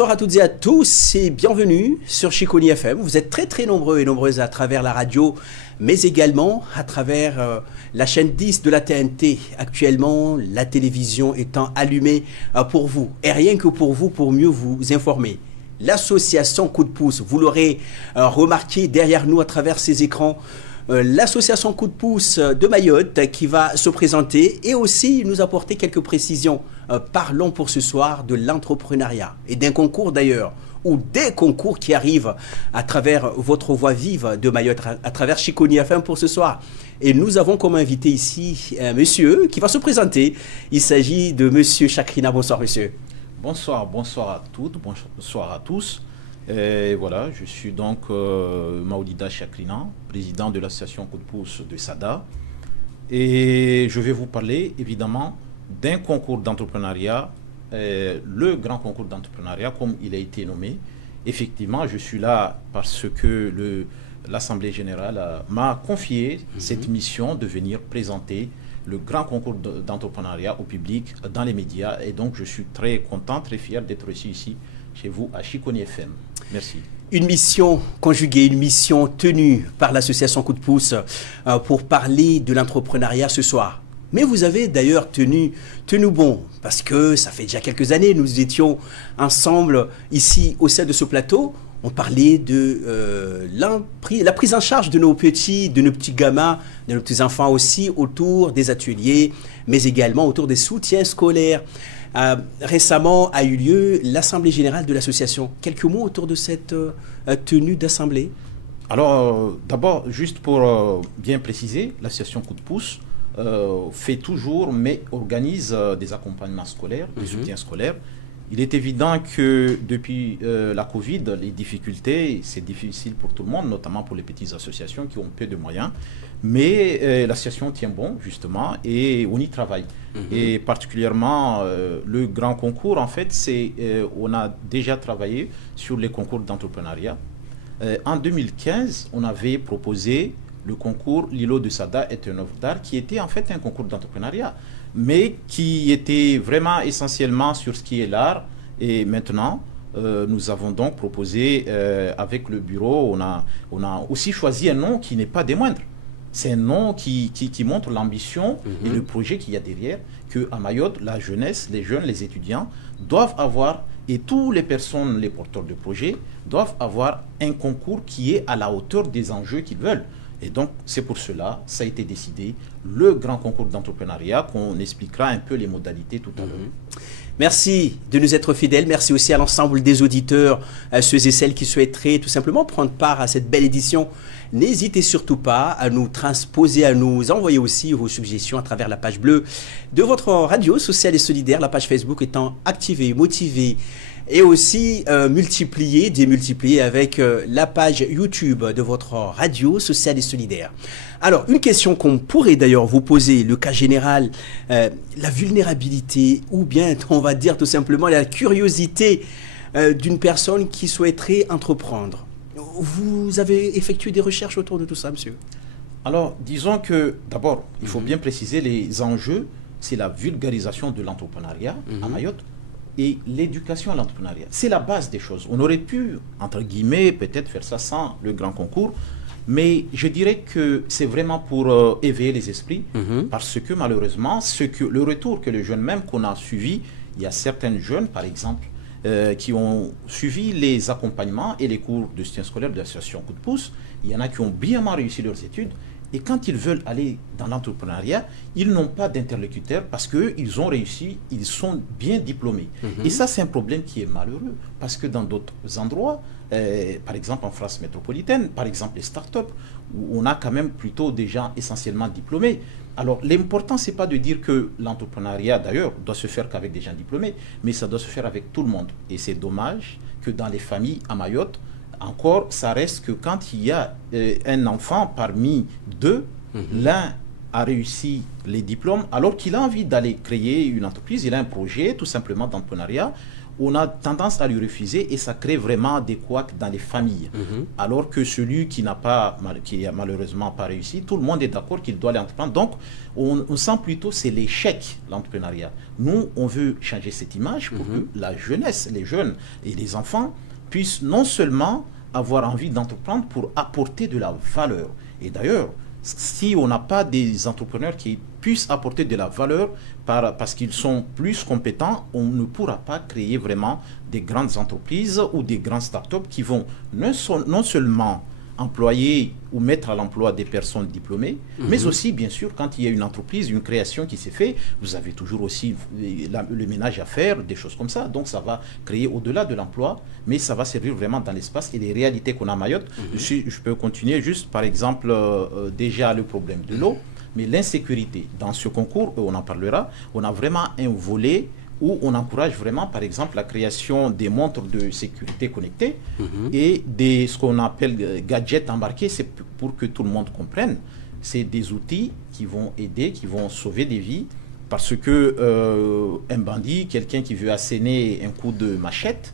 Bonsoir à toutes et à tous et bienvenue sur Chiconi FM. Vous êtes très nombreux et nombreuses à travers la radio, mais également à travers la chaîne 10 de la TNT. Actuellement, la télévision étant allumée pour vous, et rien que pour vous, pour mieux vous informer. L'association Coup de pouce, vous l'aurez remarqué derrière nous à travers ces écrans, l'association Coup de pouce de Mayotte qui va se présenter et aussi nous apporter quelques précisions. Parlons pour ce soir de l'entrepreneuriat et d'un concours d'ailleurs, ou des concours qui arrivent à travers votre voix vive de Mayotte, à travers Chiconi FM pour ce soir. Et nous avons comme invité ici un monsieur qui va se présenter. Il s'agit de monsieur Chakrina. Bonsoir monsieur. Bonsoir à toutes, bonsoir à tous. Et voilà, je suis donc Maoulida Chakrina, président de l'association Coup de pouce de Sada. Et je vais vous parler évidemment d'un concours d'entrepreneuriat, le grand concours d'entrepreneuriat comme il a été nommé. Effectivement, je suis là parce que l'Assemblée générale m'a confié cette mission de venir présenter le grand concours d'entrepreneuriat au public dans les médias. Et donc, je suis très content, très fier d'être ici chez vous à Chiconi FM. Merci. Une mission conjuguée, une mission tenue par l'association Coup de pouce pour parler de l'entrepreneuriat ce soir. Mais vous avez d'ailleurs tenu bon, parce que ça fait déjà quelques années, nous étions ensemble ici au sein de ce plateau. On parlait de la prise en charge de nos petits gamins, de nos petits enfants aussi, autour des ateliers, mais également autour des soutiens scolaires. Récemment a eu lieu l'Assemblée générale de l'association. Quelques mots autour de cette tenue d'assemblée? Alors, d'abord, juste pour bien préciser, l'association Coup de pouce fait toujours, mais organise des accompagnements scolaires, des soutiens scolaires. Il est évident que depuis la Covid, les difficultés, c'est difficile pour tout le monde, notamment pour les petites associations qui ont peu de moyens. Mais l'association tient bon, justement, et on y travaille. Et particulièrement, le grand concours, en fait, on a déjà travaillé sur les concours d'entrepreneuriat. En 2015, on avait proposé le concours L'îlot de Sada est une œuvre d'art, qui était en fait un concours d'entrepreneuriat, mais qui était vraiment essentiellement sur ce qui est l'art. Et maintenant, nous avons donc proposé, avec le bureau, on a aussi choisi un nom qui n'est pas des moindres. C'est un nom qui montre l'ambition et le projet qu'il y a derrière, qu'à Mayotte, la jeunesse, les jeunes, les étudiants doivent avoir, et toutes les personnes, les porteurs de projets, doivent avoir un concours qui est à la hauteur des enjeux qu'ils veulent. Et donc, c'est pour cela, ça a été décidé, le grand concours d'entrepreneuriat, qu'on expliquera un peu les modalités tout à l'heure. Merci de nous être fidèles. Merci aussi à l'ensemble des auditeurs, à ceux et celles qui souhaiteraient tout simplement prendre part à cette belle édition. N'hésitez surtout pas à nous transposer, à nous envoyer aussi vos suggestions à travers la page bleue de votre radio sociale et solidaire, la page Facebook étant activée, motivée, et aussi démultiplié avec la page YouTube de votre radio sociale et solidaire. Alors, une question qu'on pourrait d'ailleurs vous poser, le cas général, la vulnérabilité ou bien, on va dire tout simplement, la curiosité d'une personne qui souhaiterait entreprendre. Vous avez effectué des recherches autour de tout ça, monsieur? Alors, disons que, d'abord, il faut bien préciser les enjeux, c'est la vulgarisation de l'entrepreneuriat à Mayotte. Et l'éducation à l'entrepreneuriat, c'est la base des choses. On aurait pu, entre guillemets, peut-être faire ça sans le grand concours, mais je dirais que c'est vraiment pour éveiller les esprits, parce que malheureusement, le retour que les jeunes, même qu'on a suivi, il y a certains jeunes, par exemple, qui ont suivi les accompagnements et les cours de soutien scolaire de l'association Coup de pouce. Il y en a qui ont brillamment réussi leurs études. Et quand ils veulent aller dans l'entrepreneuriat, ils n'ont pas d'interlocuteur parce qu'ils ont réussi, ils sont bien diplômés. Et ça, c'est un problème qui est malheureux parce que dans d'autres endroits, par exemple en France métropolitaine, par exemple les startups, où on a quand même plutôt des gens essentiellement diplômés. Alors, l'important, ce n'est pas de dire que l'entrepreneuriat, d'ailleurs, doit se faire qu'avec des gens diplômés, mais ça doit se faire avec tout le monde. Et c'est dommage que dans les familles à Mayotte, encore, ça reste que quand il y a un enfant parmi deux, l'un a réussi les diplômes, alors qu'il a envie d'aller créer une entreprise, il a un projet tout simplement d'entrepreneuriat, on a tendance à lui refuser et ça crée vraiment des couacs dans les familles. Alors que celui qui n'a malheureusement pas réussi, tout le monde est d'accord qu'il doit l'entreprendre. Donc, on sent plutôt c'est l'échec, l'entrepreneuriat. Nous, on veut changer cette image pour que la jeunesse, les jeunes et les enfants puissent non seulement avoir envie d'entreprendre pour apporter de la valeur. Et d'ailleurs, si on n'a pas des entrepreneurs qui puissent apporter de la valeur parce qu'ils sont plus compétents, on ne pourra pas créer vraiment des grandes entreprises ou des grandes startups qui vont non seulement employer ou mettre à l'emploi des personnes diplômées, mais aussi, bien sûr, quand il y a une entreprise, une création qui s'est faite, vous avez toujours aussi le ménage à faire, des choses comme ça. Donc, ça va créer au-delà de l'emploi, mais ça va servir vraiment dans l'espace et les réalités qu'on a à Mayotte. Je peux continuer juste, par exemple, déjà le problème de l'eau, mais l'insécurité. Dans ce concours, on en parlera, on a vraiment un volet où on encourage vraiment, par exemple, la création des montres de sécurité connectées et ce qu'on appelle gadgets embarqués, c'est pour que tout le monde comprenne. C'est des outils qui vont aider, qui vont sauver des vies, parce que un bandit, quelqu'un qui veut asséner un coup de machette,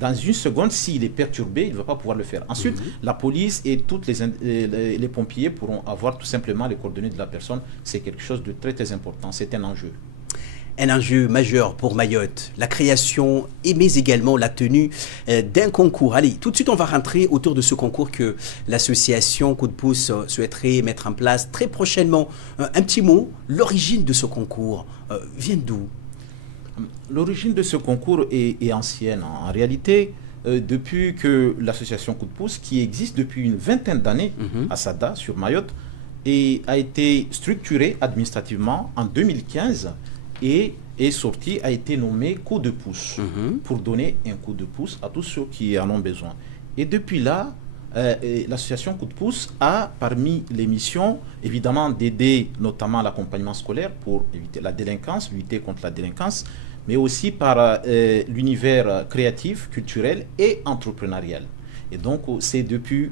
dans une seconde, s'il est perturbé, il ne va pas pouvoir le faire. Ensuite, la police et tous les pompiers pourront avoir tout simplement les coordonnées de la personne. C'est quelque chose de très, très important. C'est un enjeu. Un enjeu majeur pour Mayotte, la création mais également la tenue d'un concours. Allez, tout de suite, on va rentrer autour de ce concours que l'association Coup de pouce souhaiterait mettre en place très prochainement. Un petit mot, l'origine de ce concours vient d'où? L'origine de ce concours est ancienne. En réalité, depuis que l'association Coup de pouce, qui existe depuis une vingtaine d'années à Sada, sur Mayotte, a été structurée administrativement en 2015 et a été nommé coup de pouce pour donner un coup de pouce à tous ceux qui en ont besoin. Et depuis là, l'association Coup de pouce a, parmi les missions, évidemment d'aider notamment l'accompagnement scolaire pour éviter la délinquance, lutter contre la délinquance, mais aussi par l'univers créatif, culturel et entrepreneurial. Et donc, c'est depuis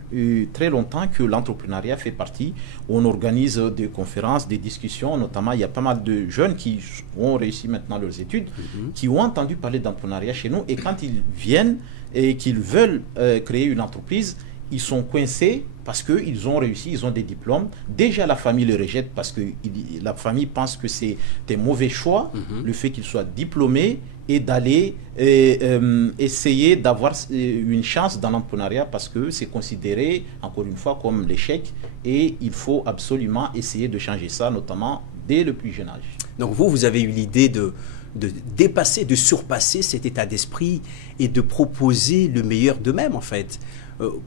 très longtemps que l'entrepreneuriat fait partie. On organise des conférences, des discussions. Notamment, il y a pas mal de jeunes qui ont réussi maintenant leurs études, qui ont entendu parler d'entrepreneuriat chez nous. Et quand ils viennent et qu'ils veulent créer une entreprise, ils sont coincés parce qu'ils ont réussi, ils ont des diplômes. Déjà, la famille le rejette parce que la famille pense que c'est un mauvais choix, le fait qu'ils soient diplômés et d'aller essayer d'avoir une chance dans l'entrepreneuriat parce que c'est considéré, encore une fois, comme l'échec et il faut absolument essayer de changer ça, notamment dès le plus jeune âge. Donc vous avez eu l'idée de dépasser, de surpasser cet état d'esprit et de proposer le meilleur d'eux-mêmes, en fait,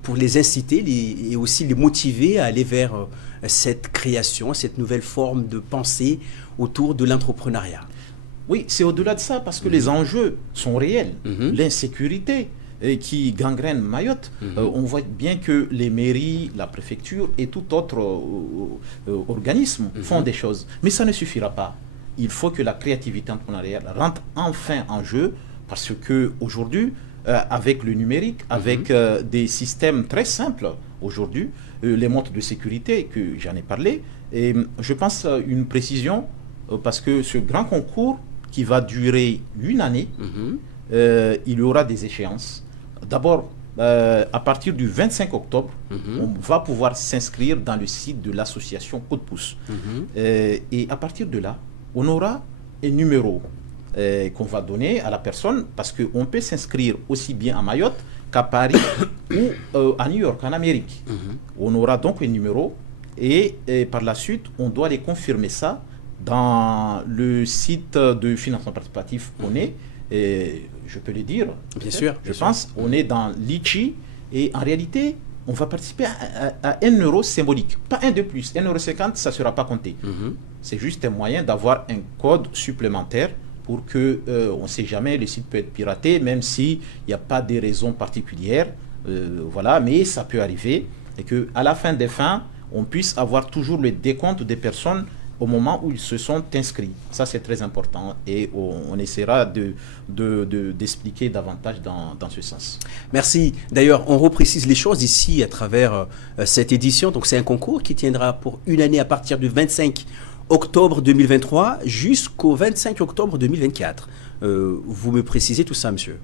pour les inciter et aussi les motiver à aller vers cette création, cette nouvelle forme de pensée autour de l'entrepreneuriat. Oui, c'est au-delà de ça, parce que les enjeux sont réels. L'insécurité qui gangrène Mayotte, on voit bien que les mairies, la préfecture et tout autre organisme font des choses. Mais ça ne suffira pas. Il faut que la créativité entrepreneuriale rentre enfin en jeu, parce qu'aujourd'hui, avec le numérique, avec des systèmes très simples, aujourd'hui, les montres de sécurité, que j'en ai parlé, et je pense une précision, parce que ce grand concours qui va durer une année, il y aura des échéances. D'abord, à partir du 25 octobre, on va pouvoir s'inscrire dans le site de l'association Coup de pouce. Et à partir de là, on aura un numéro qu'on va donner à la personne, parce qu'on peut s'inscrire aussi bien à Mayotte qu'à Paris ou à New York, en Amérique. On aura donc un numéro et par la suite, on doit aller confirmer ça dans le site de financement participatif qu'on est. Et je peux le dire. Bien sûr. Je pense. On est dans Litchi et en réalité, on va participer à 1 euro symbolique. Pas un de plus. 1,50 €, ça ne sera pas compté. C'est juste un moyen d'avoir un code supplémentaire pour que, on ne sait jamais, le site peut être piraté, même s'il n'y a pas de raisons particulières. Voilà, mais ça peut arriver. Et qu'à la fin des fins, on puisse avoir toujours le décompte des personnes au moment où ils se sont inscrits. Ça, c'est très important et on essaiera d'expliquer davantage dans ce sens. Merci. D'ailleurs, on reprécise les choses ici à travers cette édition. Donc, c'est un concours qui tiendra pour une année à partir du 25 octobre 2023 jusqu'au 25 octobre 2024. Vous me précisez tout ça, monsieur?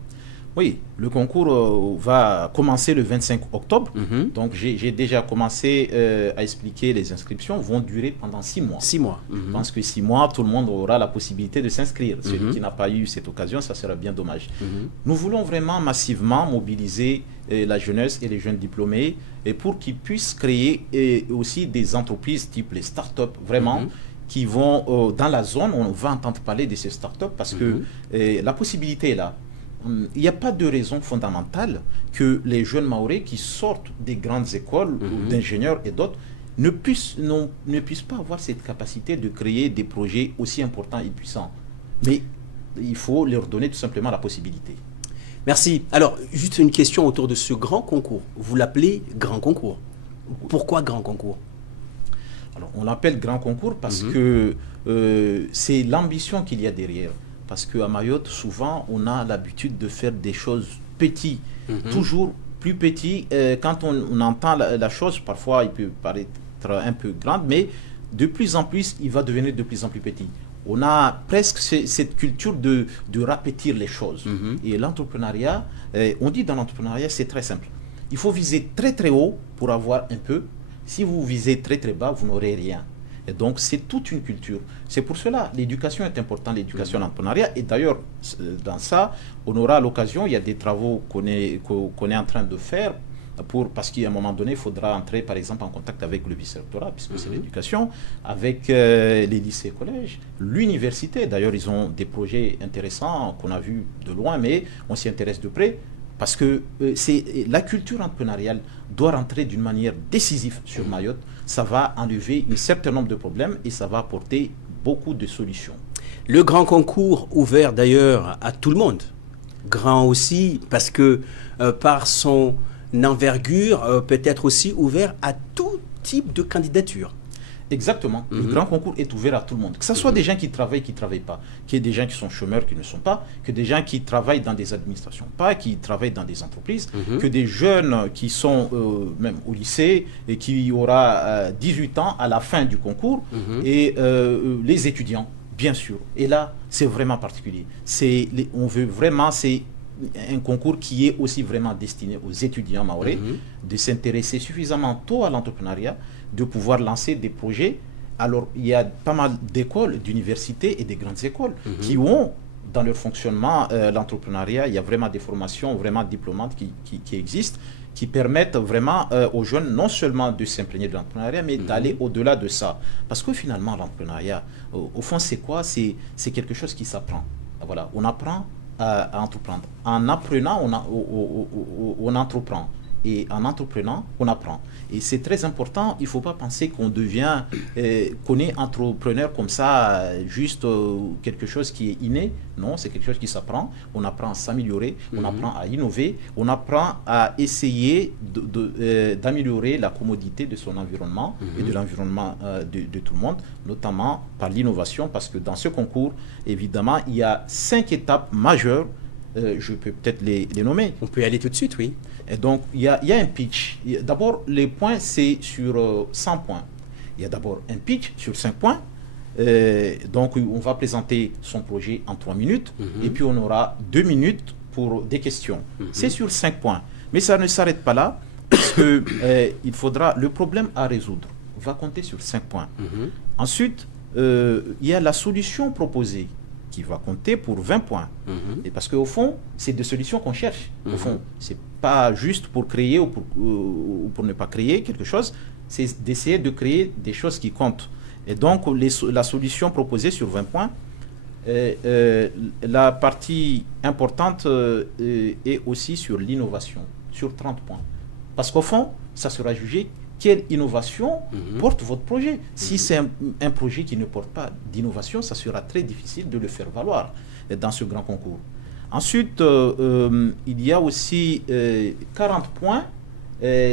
Oui, le concours va commencer le 25 octobre. Donc, j'ai déjà commencé à expliquer les inscriptions vont durer pendant 6 mois. 6 mois. Je pense que 6 mois, tout le monde aura la possibilité de s'inscrire. Celui qui n'a pas eu cette occasion, ça sera bien dommage. Nous voulons vraiment massivement mobiliser la jeunesse et les jeunes diplômés et pour qu'ils puissent créer aussi des entreprises type les startups, vraiment, qui vont dans la zone. On va entendre parler de ces startups parce que la possibilité est là. Il n'y a pas de raison fondamentale que les jeunes Mahorais qui sortent des grandes écoles d'ingénieurs et d'autres ne puissent pas avoir cette capacité de créer des projets aussi importants et puissants. Mais il faut leur donner tout simplement la possibilité. Merci. Alors, juste une question autour de ce grand concours. Vous l'appelez grand concours. Pourquoi grand concours? Alors, on l'appelle grand concours parce que c'est l'ambition qu'il y a derrière. Parce qu'à Mayotte, souvent, on a l'habitude de faire des choses petites, toujours plus petites. Quand on entend la chose, parfois, il peut paraître un peu grande, mais de plus en plus, il va devenir de plus en plus petit. On a presque cette culture de répéter les choses. Et l'entrepreneuriat, on dit dans l'entrepreneuriat, c'est très simple. Il faut viser très très haut pour avoir un peu. Si vous visez très très bas, vous n'aurez rien. Et donc, c'est toute une culture. C'est pour cela, l'éducation est importante, l'éducation à l'entrepreneuriat. Et d'ailleurs, dans ça, on aura l'occasion, il y a des travaux qu'on est en train de faire, parce qu'à un moment donné, il faudra entrer, par exemple, en contact avec le vice-rectorat, puisque c'est l'éducation, avec les lycées et collèges, l'université. D'ailleurs, ils ont des projets intéressants qu'on a vus de loin, mais on s'y intéresse de près. Parce que la culture entrepreneuriale doit rentrer d'une manière décisive sur Mayotte. Ça va enlever un certain nombre de problèmes et ça va apporter beaucoup de solutions. Le grand concours ouvert d'ailleurs à tout le monde. Grand aussi parce que par son envergure peut-être aussi ouvert à tout type de candidature. Exactement. Le grand concours est ouvert à tout le monde. Que ce soit des gens qui travaillent, qui ne travaillent pas, qu'il y ait des gens qui sont chômeurs, qui ne sont pas, que des gens qui travaillent dans des administrations, pas, qui travaillent dans des entreprises, que des jeunes qui sont même au lycée et qui aura 18 ans à la fin du concours, et les étudiants, bien sûr. Et là, c'est vraiment particulier. On veut vraiment, c'est un concours qui est aussi vraiment destiné aux étudiants mahorais, de s'intéresser suffisamment tôt à l'entrepreneuriat, de pouvoir lancer des projets. Alors, il y a pas mal d'écoles, d'universités et des grandes écoles qui ont dans leur fonctionnement l'entrepreneuriat. Il y a vraiment des formations vraiment diplômantes qui existent, qui permettent vraiment aux jeunes non seulement de s'imprégner de l'entrepreneuriat, mais d'aller au-delà de ça. Parce que finalement, l'entrepreneuriat, au fond, c'est quoi? C'est quelque chose qui s'apprend. Voilà, on apprend à entreprendre. En apprenant, on entreprend. Et en entreprenant, on apprend. Et c'est très important. Il ne faut pas penser qu'on devient, qu'on est entrepreneur comme ça, juste quelque chose qui est inné. Non, c'est quelque chose qui s'apprend. On apprend à s'améliorer, on apprend à innover, on apprend à essayer d'améliorer la commodité de son environnement et de l'environnement de tout le monde, notamment par l'innovation, parce que dans ce concours, évidemment, il y a 5 étapes majeures. Je peux peut-être les nommer. On peut y aller tout de suite, oui. Et donc, il y a un pitch. D'abord, les points, c'est sur 100 points. Il y a d'abord un pitch sur 5 points. Donc, on va présenter son projet en 3 minutes. Et puis, on aura 2 minutes pour des questions. C'est sur 5 points. Mais ça ne s'arrête pas là, parce que il faudra, le problème à résoudre va compter sur 5 points. Ensuite, il y a la solution proposée qui va compter pour 20 points. Et parce qu'au fond, c'est des solutions qu'on cherche. Au fond, c'est pas juste pour créer ou pour ne pas créer quelque chose, c'est d'essayer de créer des choses qui comptent. Et donc, la solution proposée sur 20 points, la partie importante est aussi sur l'innovation, sur 30 points. Parce qu'au fond, ça sera jugé quelle innovation porte votre projet. Si c'est un projet qui ne porte pas d'innovation, ça sera très difficile de le faire valoir dans ce grand concours. Ensuite, il y a aussi 40 points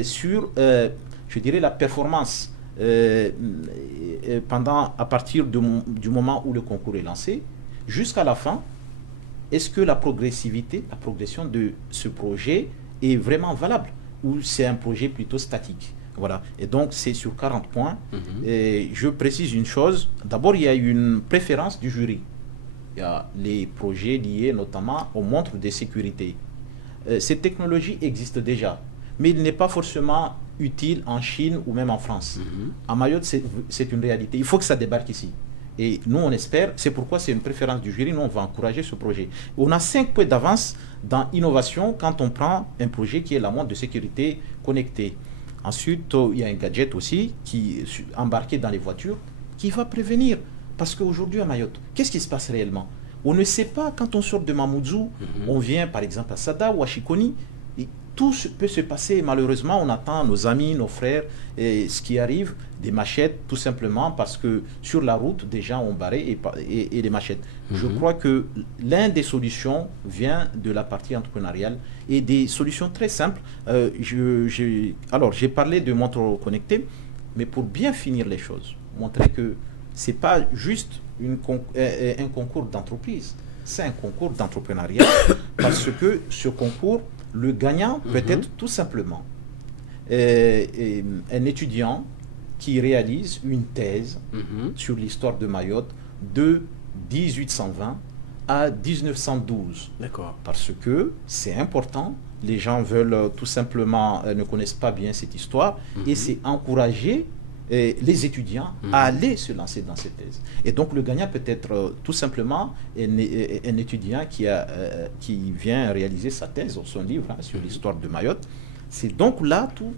sur, je dirais, la performance à partir du moment où le concours est lancé jusqu'à la fin. Est-ce que la progression de ce projet est vraiment valable ou c'est un projet plutôt statique? Voilà. Et donc, c'est sur 40 points. Et je précise une chose. D'abord, il y a une préférence du jury. Il y a les projets liés notamment aux montres de sécurité. Cette technologie existe déjà, mais il n'est pas forcément utile en Chine ou même en France. À Mayotte, c'est une réalité. Il faut que ça débarque ici. Et nous, on espère, c'est pourquoi c'est une préférence du jury, nous, on va encourager ce projet. On a 5 points d'avance dans l'innovation quand on prend un projet qui est la montre de sécurité connectée. Ensuite, il y a un gadget aussi qui est embarqué dans les voitures qui va prévenir. Parce qu'aujourd'hui, à Mayotte, qu'est-ce qui se passe réellement? On ne sait pas quand on sort de Mamoudzou, on vient par exemple à Sada ou à Chikoni, et tout peut se passer. Malheureusement, on attend nos amis, nos frères, et ce qui arrive, des machettes, tout simplement parce que sur la route, des gens ont barré et les machettes. Je crois que l'une des solutions vient de la partie entrepreneuriale et des solutions très simples. Alors, j'ai parlé de montres connectées, mais pour bien finir les choses, montrer que ce n'est pas juste un concours d'entreprise, c'est un concours d'entrepreneuriat parce que ce concours, le gagnant peut être tout simplement un étudiant qui réalise une thèse sur l'histoire de Mayotte de 1820 à 1912. D'accord. Parce que c'est important, les gens veulent tout simplement, ne connaissent pas bien cette histoire, et c'est encourager les étudiants à aller se lancer dans cette thèse. Et donc le gagnant peut être tout simplement un étudiant qui vient réaliser sa thèse, son livre sur l'histoire de Mayotte. C'est donc là tout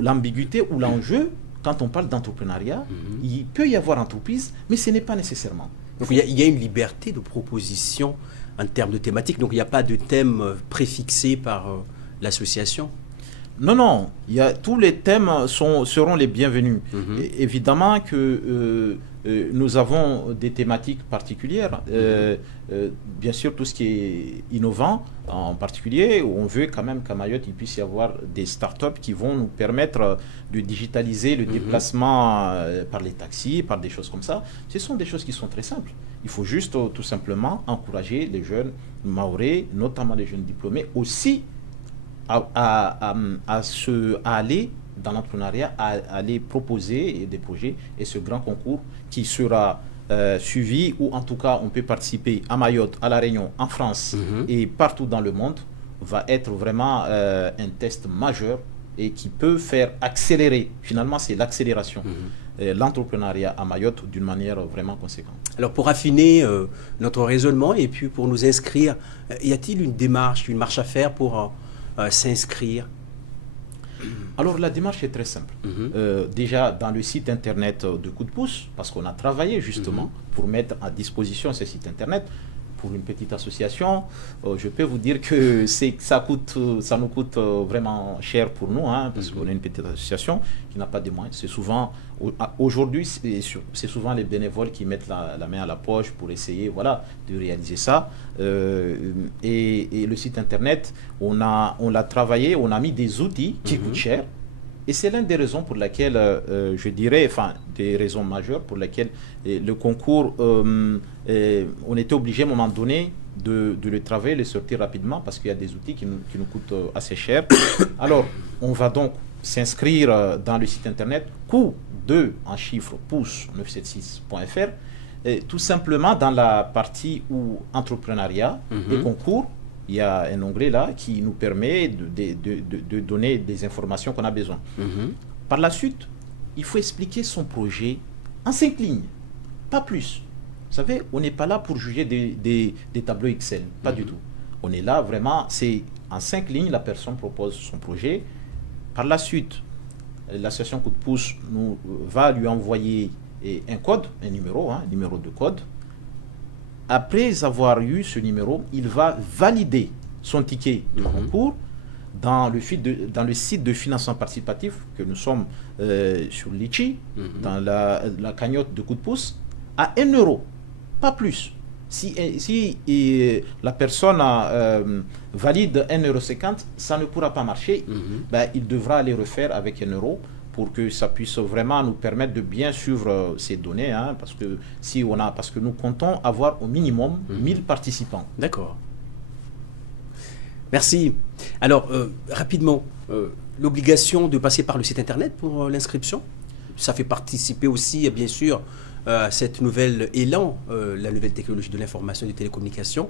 l'ambiguïté ou l'enjeu. Quand on parle d'entrepreneuriat, il peut y avoir entreprise, mais ce n'est pas nécessairement. Donc il y a une liberté de proposition en termes de thématiques, donc il n'y a pas de thème préfixé par l'association. Non, non, tous les thèmes seront les bienvenus. Évidemment que nous avons des thématiques particulières. Bien sûr, tout ce qui est innovant, en particulier, on veut quand même qu'à Mayotte, il puisse y avoir des startups qui vont nous permettre de digitaliser le déplacement par les taxis, par des choses comme ça. Ce sont des choses qui sont très simples. Il faut juste tout simplement encourager les jeunes mahorais, notamment les jeunes diplômés, aussi à aller dans l'entrepreneuriat, à aller proposer des projets, et ce grand concours qui sera suivi, ou en tout cas on peut participer à Mayotte, à La Réunion, en France et partout dans le monde, va être vraiment un test majeur et qui peut faire accélérer, finalement c'est l'accélération, l'entrepreneuriat à Mayotte d'une manière vraiment conséquente. Alors pour affiner notre raisonnement et puis pour nous inscrire, y a-t-il une marche à faire pour s'inscrire? Alors la démarche est très simple. Déjà dans le site internet de Coup de Pouce, parce qu'on a travaillé justement pour mettre à disposition ce site internet pour une petite association, je peux vous dire que ça nous coûte vraiment cher pour nous, parce qu'on est une petite association qui n'a pas de moyens. C'est souvent, aujourd'hui, c'est souvent les bénévoles qui mettent la main à la poche pour essayer, voilà, de réaliser ça. Et le site internet, on l'a travaillé, on a mis des outils qui coûtent cher. Et c'est l'une des raisons pour laquelle, je dirais, enfin, des raisons majeures pour lesquelles le concours, on était obligé à un moment donné de le travailler, de le sortir rapidement, parce qu'il y a des outils qui nous coûtent assez cher. Alors, on va donc s'inscrire dans le site internet coup2 en chiffres pouce976.fr, tout simplement dans la partie où entrepreneuriat et concours. Il y a un onglet là qui nous permet de donner des informations qu'on a besoin. Par la suite, il faut expliquer son projet en 5 lignes, pas plus. Vous savez, on n'est pas là pour juger des tableaux Excel, pas du tout. On est là vraiment, c'est en 5 lignes, la personne propose son projet. Par la suite, l'association Coup de Pouce va lui envoyer un code, un numéro de code. Après avoir eu ce numéro, il va valider son ticket de concours dans le site de financement participatif que nous sommes sur Litchi, dans la cagnotte de Coup de Pouce, à 1 euro, pas plus. Si la personne valide 1,50 €, ça ne pourra pas marcher. Il devra aller refaire avec 1 euro, pour que ça puisse vraiment nous permettre de bien suivre ces données, parce que nous comptons avoir au minimum 1000 participants. D'accord. Merci. Alors, rapidement, l'obligation de passer par le site internet pour l'inscription, ça fait participer aussi, bien sûr, à cette nouvelle élan, la nouvelle technologie de l'information et des télécommunications.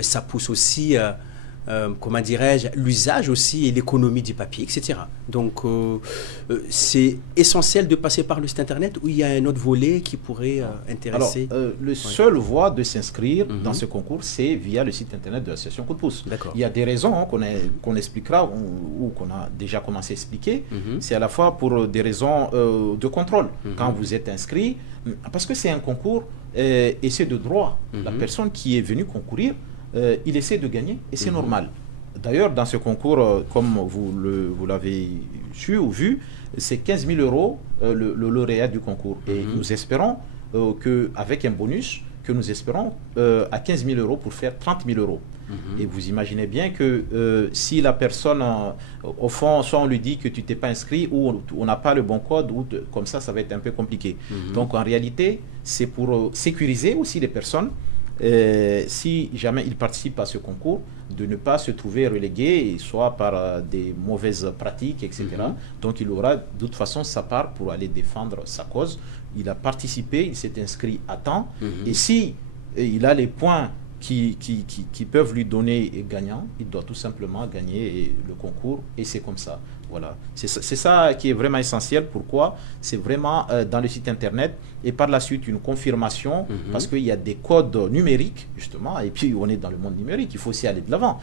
Ça pousse aussi, comment dirais-je, l'usage aussi et l'économie du papier, etc. Donc, c'est essentiel de passer par le site internet ou il y a un autre volet qui pourrait intéresser. Alors, le seul voie de s'inscrire dans ce concours, c'est via le site internet de l'association Coup de pouce. Il y a des raisons qu'on expliquera ou qu'on a déjà commencé à expliquer. C'est à la fois pour des raisons de contrôle. Quand vous êtes inscrit, parce que c'est un concours et c'est de droit. La personne qui est venue concourir, il essaie de gagner et c'est normal. D'ailleurs, dans ce concours, comme vous l'avez su ou vu, c'est 15 000 euros le lauréat du concours. Et nous espérons qu'avec un bonus, que nous espérons à 15 000 euros pour faire 30 000 euros. Et vous imaginez bien que si la personne, au fond, soit on lui dit que tu t'es pas inscrit ou on n'a pas le bon code, ou comme ça va être un peu compliqué. Donc en réalité, c'est pour sécuriser aussi les personnes. Si jamais ils participent à ce concours, de ne pas se trouver relégués, soit par des mauvaises pratiques, etc. Donc il aura de toute façon sa part pour aller défendre sa cause. Il a participé, il s'est inscrit à temps, et si il a les points qui peuvent lui donner gagnant, il doit tout simplement gagner le concours, et c'est comme ça. Voilà. C'est ça qui est vraiment essentiel. Pourquoi? C'est vraiment dans le site internet et par la suite une confirmation parce qu'il y a des codes numériques justement et puis on est dans le monde numérique, il faut aussi aller de l'avant.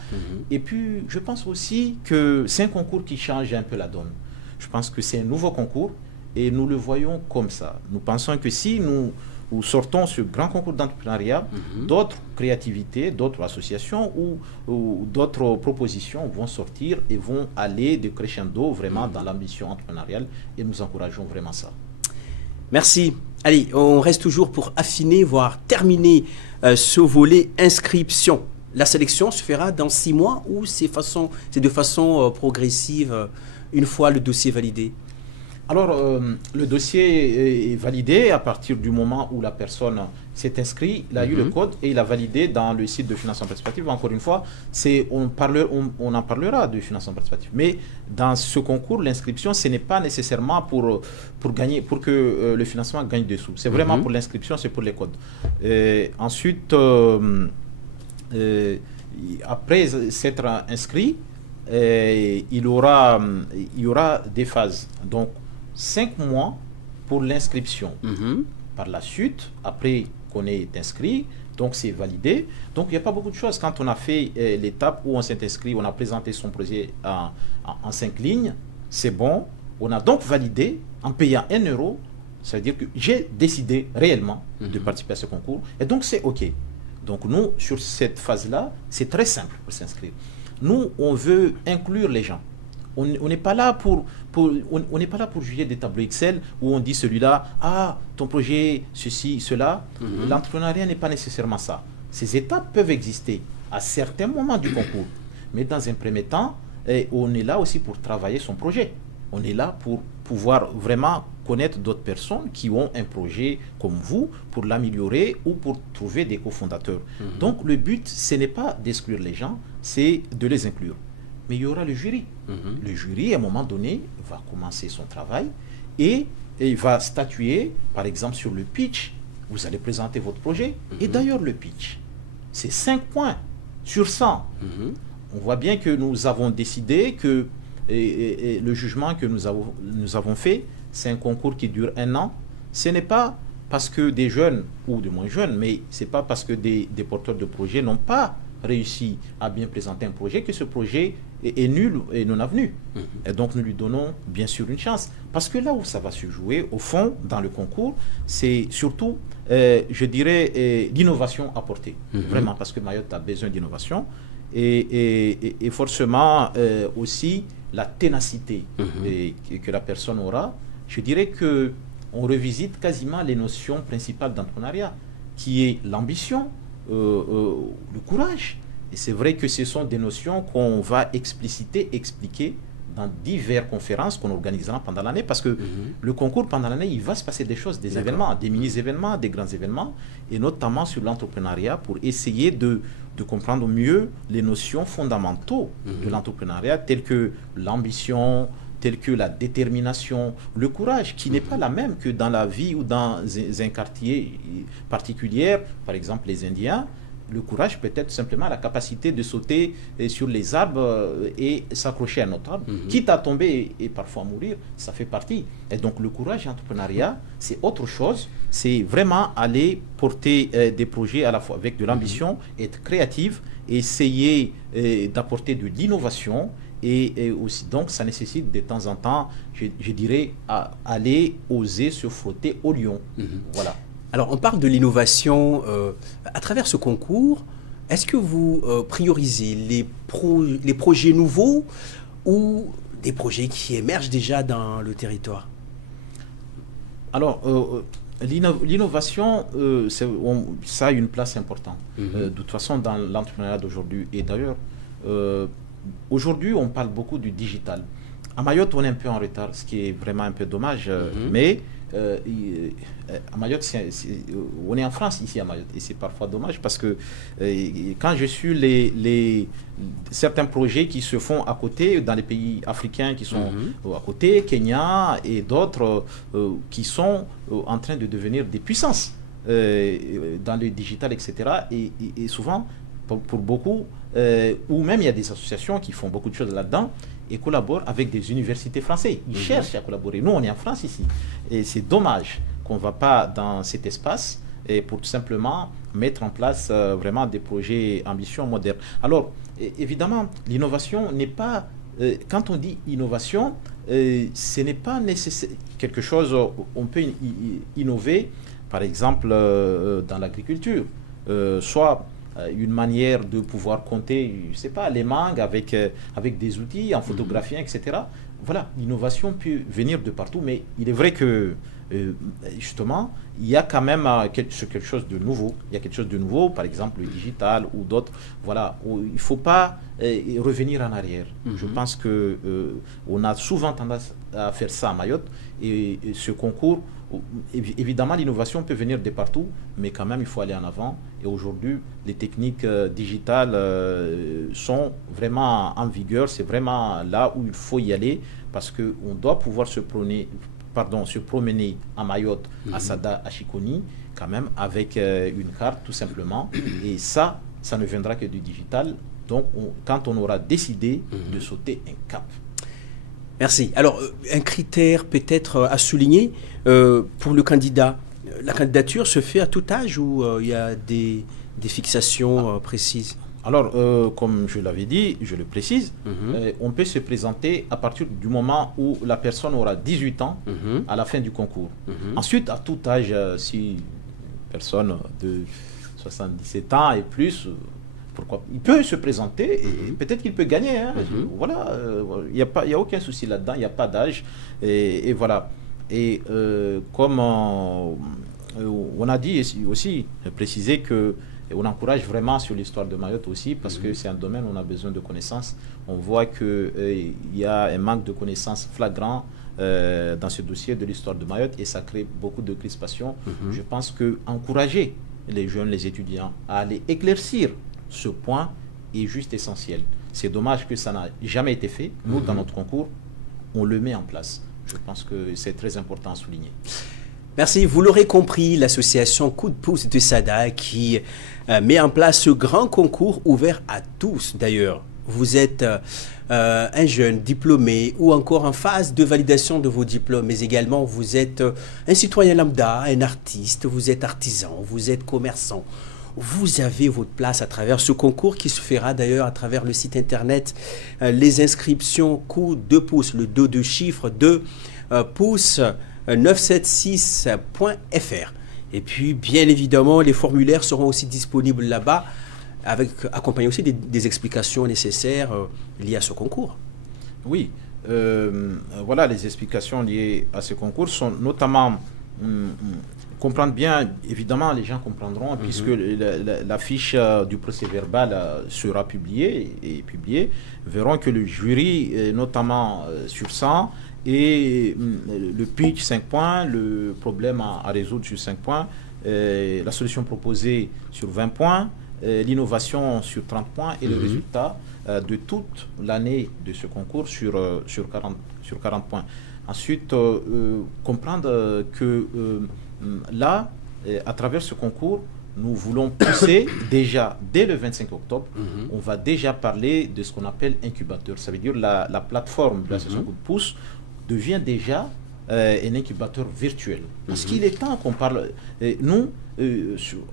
Et puis je pense aussi que c'est un concours qui change un peu la donne. Je pense que c'est un nouveau concours et nous le voyons comme ça. Nous pensons que si nous sortons ce grand concours d'entrepreneuriat, d'autres créativités, d'autres associations ou d'autres propositions vont sortir et vont aller de crescendo vraiment dans l'ambition entrepreneuriale et nous encourageons vraiment ça. Merci. Allez, on reste toujours pour affiner, voire terminer ce volet inscription. La sélection se fera dans 6 mois ou c'est de façon progressive une fois le dossier validé? Alors, le dossier est validé à partir du moment où la personne s'est inscrite, il a eu le code et il a validé dans le site de financement participatif. Encore une fois, on en parlera de financement participatif. Mais dans ce concours, l'inscription, ce n'est pas nécessairement pour que le financement gagne des sous. C'est vraiment pour l'inscription, c'est pour les codes. Ensuite, après s'être inscrit, il y aura des phases. Donc, 5 mois pour l'inscription. Par la suite, après qu'on est inscrit, donc c'est validé. Donc il n'y a pas beaucoup de choses. Quand on a fait l'étape où on s'est inscrit, on a présenté son projet en 5 lignes, c'est bon. On a donc validé en payant 1 euro. Ça veut dire que j'ai décidé réellement de participer à ce concours. Et donc c'est OK. Donc nous, sur cette phase-là, c'est très simple pour s'inscrire. Nous, on veut inclure les gens. On n'est pas là pour juger des tableaux Excel où on dit celui-là, ah, ton projet, ceci, cela. L'entrepreneuriat n'est pas nécessairement ça. Ces étapes peuvent exister à certains moments du concours. Mais dans un premier temps, on est là aussi pour travailler son projet. On est là pour pouvoir vraiment connaître d'autres personnes qui ont un projet comme vous pour l'améliorer ou pour trouver des cofondateurs. Donc le but, ce n'est pas d'exclure les gens, c'est de les inclure. Mais il y aura le jury. Le jury, à un moment donné, va commencer son travail et il va statuer, par exemple, sur le pitch. Vous allez présenter votre projet. Et d'ailleurs, le pitch, c'est 5 points sur 100. On voit bien que nous avons décidé que le jugement que nous avons fait, c'est un concours qui dure 1 an. Ce n'est pas parce que des jeunes, ou de moins jeunes, mais ce n'est pas parce que des porteurs de projets n'ont pas réussi à bien présenter un projet que ce projet est nul et non avenu. Et donc nous lui donnons bien sûr une chance. Parce que là où ça va se jouer, au fond, dans le concours, c'est surtout, je dirais, l'innovation apportée. Vraiment, parce que Mayotte a besoin d'innovation. Et forcément aussi la ténacité que la personne aura. Je dirais qu'on revisite quasiment les notions principales d'entrepreneuriat, qui est l'ambition, le courage. Et c'est vrai que ce sont des notions qu'on va expliquer dans diverses conférences qu'on organisera pendant l'année, parce que le concours, pendant l'année, il va se passer des choses, des événements, des mini-événements, des grands événements, et notamment sur l'entrepreneuriat, pour essayer de comprendre mieux les notions fondamentaux de l'entrepreneuriat, telles que l'ambition, telles que la détermination, le courage, qui n'est pas la même que dans la vie ou dans un quartier particulier, par exemple les Indiens. Le courage peut être simplement la capacité de sauter sur les arbres et s'accrocher à notre arbre, quitte à tomber et parfois mourir, ça fait partie. Et donc le courage et l'entrepreneuriat, c'est autre chose. C'est vraiment aller porter des projets à la fois avec de l'ambition, être créatif, essayer d'apporter de l'innovation. Et aussi, donc, ça nécessite de temps en temps, je dirais, aller oser se frotter au lion. Voilà. Alors, on parle de l'innovation à travers ce concours. Est-ce que vous priorisez les projets nouveaux ou des projets qui émergent déjà dans le territoire? Alors, l'innovation, ça a une place importante. De toute façon, dans l'entrepreneuriat d'aujourd'hui, et d'ailleurs, aujourd'hui, on parle beaucoup du digital. À Mayotte, on est un peu en retard, ce qui est vraiment un peu dommage, mais à Mayotte, on est en France ici à Mayotte, et c'est parfois dommage parce que quand je suis certains projets qui se font à côté, dans les pays africains qui sont à côté, Kenya et d'autres qui sont en train de devenir des puissances dans le digital, etc. Et souvent, pour beaucoup, ou même il y a des associations qui font beaucoup de choses là-dedans et collaborent avec des universités françaises. Ils cherchent à collaborer. Nous, on est en France ici. Et c'est dommage qu'on ne va pas dans cet espace et pour tout simplement mettre en place vraiment des projets ambitieux modernes. Alors, évidemment, l'innovation n'est pas... quand on dit innovation, ce n'est pas nécessaire quelque chose... On peut innover, par exemple, dans l'agriculture, soit... une manière de pouvoir compter, je ne sais pas, les mangues avec des outils, en photographiant, etc. Voilà, l'innovation peut venir de partout, mais il est vrai que, justement, il y a quand même quelque chose de nouveau. Il y a quelque chose de nouveau, par exemple le digital ou d'autres. Voilà, il ne faut pas revenir en arrière. Je pense qu'on a souvent tendance à faire ça à Mayotte, et ce concours, évidemment, l'innovation peut venir de partout, mais quand même, il faut aller en avant. Et aujourd'hui, les techniques digitales sont vraiment en vigueur. C'est vraiment là où il faut y aller, parce qu'on doit pouvoir se promener à Mayotte, à Sada, à Chiconi, quand même, avec une carte, tout simplement. Et ça ne viendra que du digital. Donc, quand on aura décidé de sauter un cap. Merci. Alors, un critère peut-être à souligner pour le candidat. La candidature se fait à tout âge ou il y a des fixations précises? Alors, comme je l'avais dit, je le précise, on peut se présenter à partir du moment où la personne aura 18 ans à la fin du concours. Ensuite, à tout âge, si une personne de 77 ans et plus... pourquoi il peut se présenter et peut-être qu'il peut gagner. Hein. Voilà, il n'y a aucun souci là-dedans, il n'y a pas d'âge. Et voilà. Et comme on a dit aussi, préciser qu'on encourage vraiment sur l'histoire de Mayotte aussi, parce que c'est un domaine où on a besoin de connaissances. On voit qu'il y a un manque de connaissances flagrant dans ce dossier de l'histoire de Mayotte, et ça crée beaucoup de crispation. Je pense qu'encourager les jeunes, les étudiants à aller éclaircir ce point est juste essentiel. C'est dommage que ça n'a jamais été fait. Nous, dans notre concours, on le met en place. Je pense que c'est très important à souligner. Merci. Vous l'aurez compris, l'association Coup de pouce de Sada qui met en place ce grand concours ouvert à tous d'ailleurs. Vous êtes un jeune diplômé ou encore en phase de validation de vos diplômes, mais également vous êtes un citoyen lambda, un artiste, vous êtes artisan, vous êtes commerçant. Vous avez votre place à travers ce concours qui se fera d'ailleurs à travers le site internet. Les inscriptions Coup de pouce, le dos de chiffre de pouce 976.fr. Et puis, bien évidemment, les formulaires seront aussi disponibles là-bas, accompagnés aussi des explications nécessaires liées à ce concours. Oui, voilà, les explications liées à ce concours sont notamment comprendre bien, évidemment, les gens comprendront, puisque la fiche du procès-verbal sera publiée, verront que le jury, notamment sur 100, et le pitch 5 points, le problème à résoudre sur 5 points, la solution proposée sur 20 points, l'innovation sur 30 points et le résultat de toute l'année de ce concours sur 40 points. Ensuite, comprendre que là, à travers ce concours, nous voulons pousser déjà, dès le 25 octobre, on va déjà parler de ce qu'on appelle incubateur. Ça veut dire la plateforme de l'association Coup de pouce devient déjà un incubateur virtuel. Parce qu'il est temps qu'on parle... nous,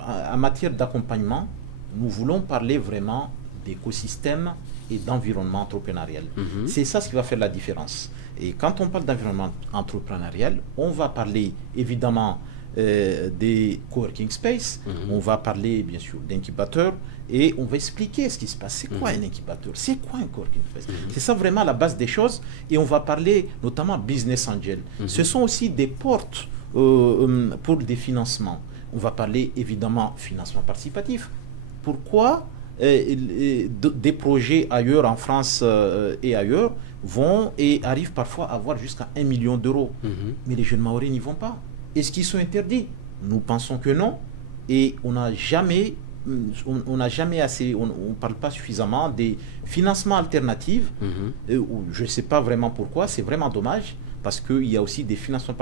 en matière d'accompagnement, nous voulons parler vraiment d'écosystème et d'environnement entrepreneurial. C'est ça ce qui va faire la différence. Et quand on parle d'environnement entrepreneurial, on va parler évidemment des coworking space, on va parler bien sûr d'incubateurs et on va expliquer ce qui se passe. C'est quoi un incubateur? C'est quoi un coworking space? C'est ça vraiment la base des choses. Et on va parler notamment business angel. Ce sont aussi des portes pour des financements. On va parler évidemment financement participatif. Pourquoi des projets ailleurs en France et ailleurs vont et arrivent parfois à avoir jusqu'à 1 million d'euros. Mais les jeunes Mahorais n'y vont pas. Est-ce qu'ils sont interdits? Nous pensons que non. Et on n'a jamais assez, on ne parle pas suffisamment des financements alternatifs. Je ne sais pas vraiment pourquoi, c'est vraiment dommage, parce qu'il y a aussi des financements,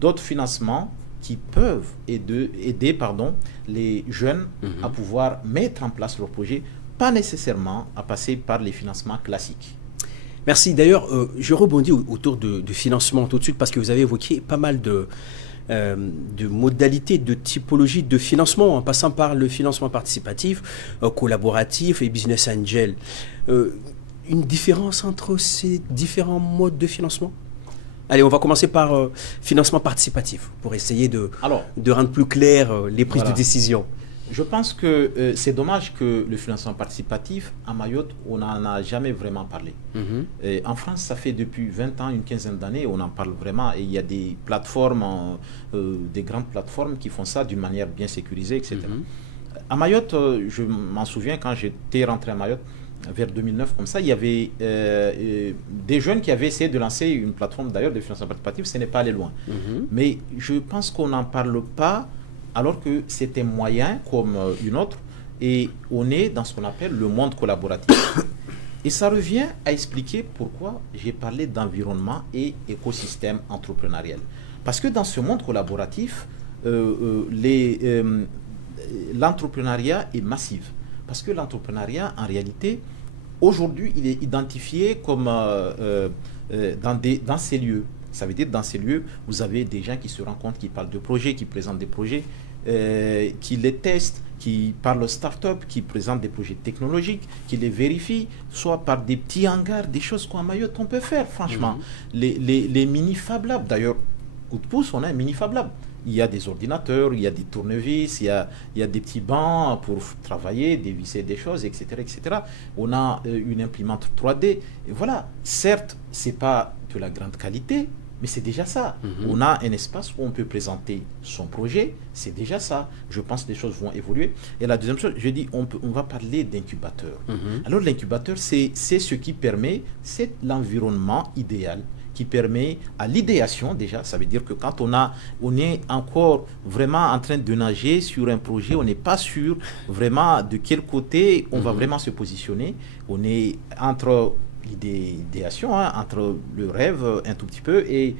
d'autres financements qui peuvent aider les jeunes à pouvoir mettre en place leur projet, pas nécessairement à passer par les financements classiques. Merci. D'ailleurs, je rebondis autour du financement tout de suite, parce que vous avez évoqué pas mal de modalités, de typologies de financement, en passant par le financement participatif, collaboratif et business angel. Une différence entre ces différents modes de financement? Allez, on va commencer par financement participatif, pour essayer de rendre plus clair les prises de décision. Je pense que c'est dommage que le financement participatif, à Mayotte, on n'en a jamais vraiment parlé. En France, ça fait depuis 20 ans, une quinzaine d'années, on en parle vraiment. Et il y a des plateformes, des grandes plateformes qui font ça d'une manière bien sécurisée, etc. À Mayotte, je m'en souviens, quand j'étais rentré à Mayotte, vers 2009, comme ça, il y avait des jeunes qui avaient essayé de lancer une plateforme, d'ailleurs, de financement participatif. Ce n'est pas allé loin. Mais je pense qu'on n'en parle pas, alors que c'est un moyen comme une autre, et on est dans ce qu'on appelle le monde collaboratif. Et ça revient à expliquer pourquoi j'ai parlé d'environnement et écosystème entrepreneurial. Parce que dans ce monde collaboratif, l'entrepreneuriat est massif. Parce que l'entrepreneuriat, en réalité, aujourd'hui, il est identifié comme dans ces lieux. Ça veut dire, dans ces lieux, vous avez des gens qui se rencontrent, qui parlent de projets, qui présentent des projets, qui les testent, qui parlent aux start-up, qui présentent des projets technologiques, qui les vérifient, soit par des petits hangars, des choses qu'en Mayotte, on peut faire, franchement. Les mini-Fab Labs, d'ailleurs, Coup de pouce, on a un mini-Fab Lab. Il y a des ordinateurs, il y a des tournevis, il y a des petits bancs pour travailler, dévisser des choses, etc., etc. On a une imprimante 3D. Et voilà, certes, ce n'est pas de la grande qualité, mais c'est déjà ça. On a un espace où on peut présenter son projet, c'est déjà ça. Je pense que les choses vont évoluer. Et la deuxième chose, je dis, on va parler d'incubateur. Alors l'incubateur, c'est ce qui permet, c'est l'environnement idéal qui permet à l'idéation déjà. Ça veut dire que quand on est encore vraiment en train de nager sur un projet, on n'est pas sûr vraiment de quel côté on va vraiment se positionner. On est entre l'idéation, entre le rêve un tout petit peu et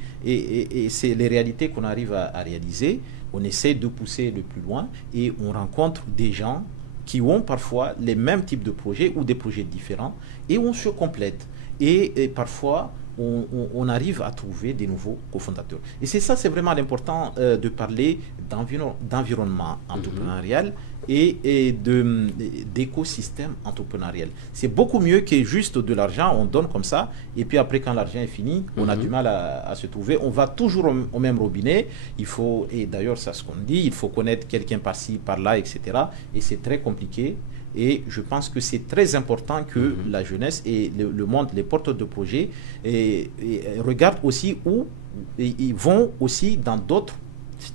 c'est les réalités qu'on arrive à réaliser. On essaie de pousser le plus loin et on rencontre des gens qui ont parfois les mêmes types de projets ou des projets différents et on se complète. Et parfois, on arrive à trouver des nouveaux cofondateurs. Et c'est ça, c'est vraiment l'important de parler d'environnement entrepreneurial et d'écosystème entrepreneurial. C'est beaucoup mieux que juste de l'argent, on donne comme ça, et puis après, quand l'argent est fini, on a du mal à se trouver. On va toujours au même robinet. Il faut, et d'ailleurs, c'est ce qu'on dit, il faut connaître quelqu'un par-ci, par-là, etc. Et c'est très compliqué. Et je pense que c'est très important que la jeunesse et le monde, les porteurs de projets, regardent aussi où ils vont aussi dans d'autres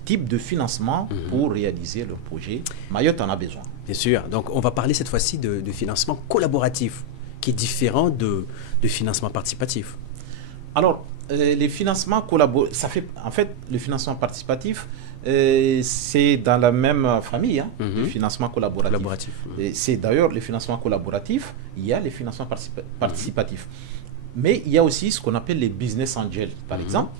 type de financement pour réaliser leur projet. Mayotte en a besoin. Bien sûr. Donc, on va parler cette fois-ci de financement collaboratif, qui est différent de financement participatif. Alors, les financements collaboratifs, en fait, le financement participatif, c'est dans la même famille, hein, le financement collaboratif. C'est d'ailleurs le financement collaboratif, il y a les financements participatifs. Mais il y a aussi ce qu'on appelle les business angels, par exemple.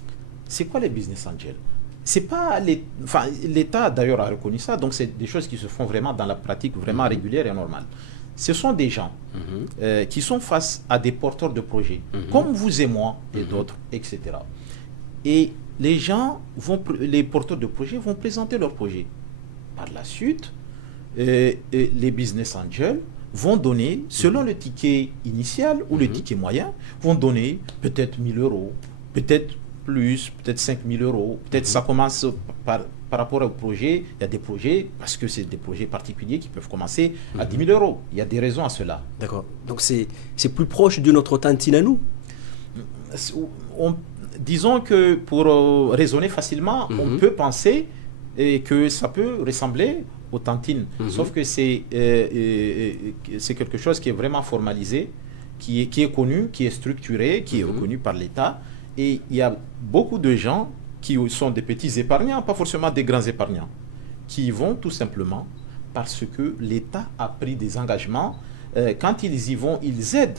C'est quoi les business angels? C'est pas l'État d'ailleurs a reconnu ça, donc c'est des choses qui se font vraiment dans la pratique vraiment régulière et normale. Ce sont des gens qui sont face à des porteurs de projets, comme vous et moi et d'autres, etc. Et les gens les porteurs de projets vont présenter leur projet. Par la suite, les business angels vont donner, selon le ticket initial ou le ticket moyen, vont donner peut-être 1 000 euros, peut-être plus, peut-être 5 000 euros. Peut-être ça commence par rapport au projet. Il y a des projets, parce que c'est des projets particuliers qui peuvent commencer à 10 000 euros. Il y a des raisons à cela. D'accord. Donc c'est plus proche de notre tantine à nous. Disons que pour raisonner facilement, on peut penser que ça peut ressembler aux tantines. Sauf que c'est quelque chose qui est vraiment formalisé, qui est connu, qui est structuré, qui est reconnu par l'État. Et il y a beaucoup de gens qui sont des petits épargnants, pas forcément des grands épargnants, qui y vont tout simplement parce que l'État a pris des engagements. Quand ils y vont, ils aident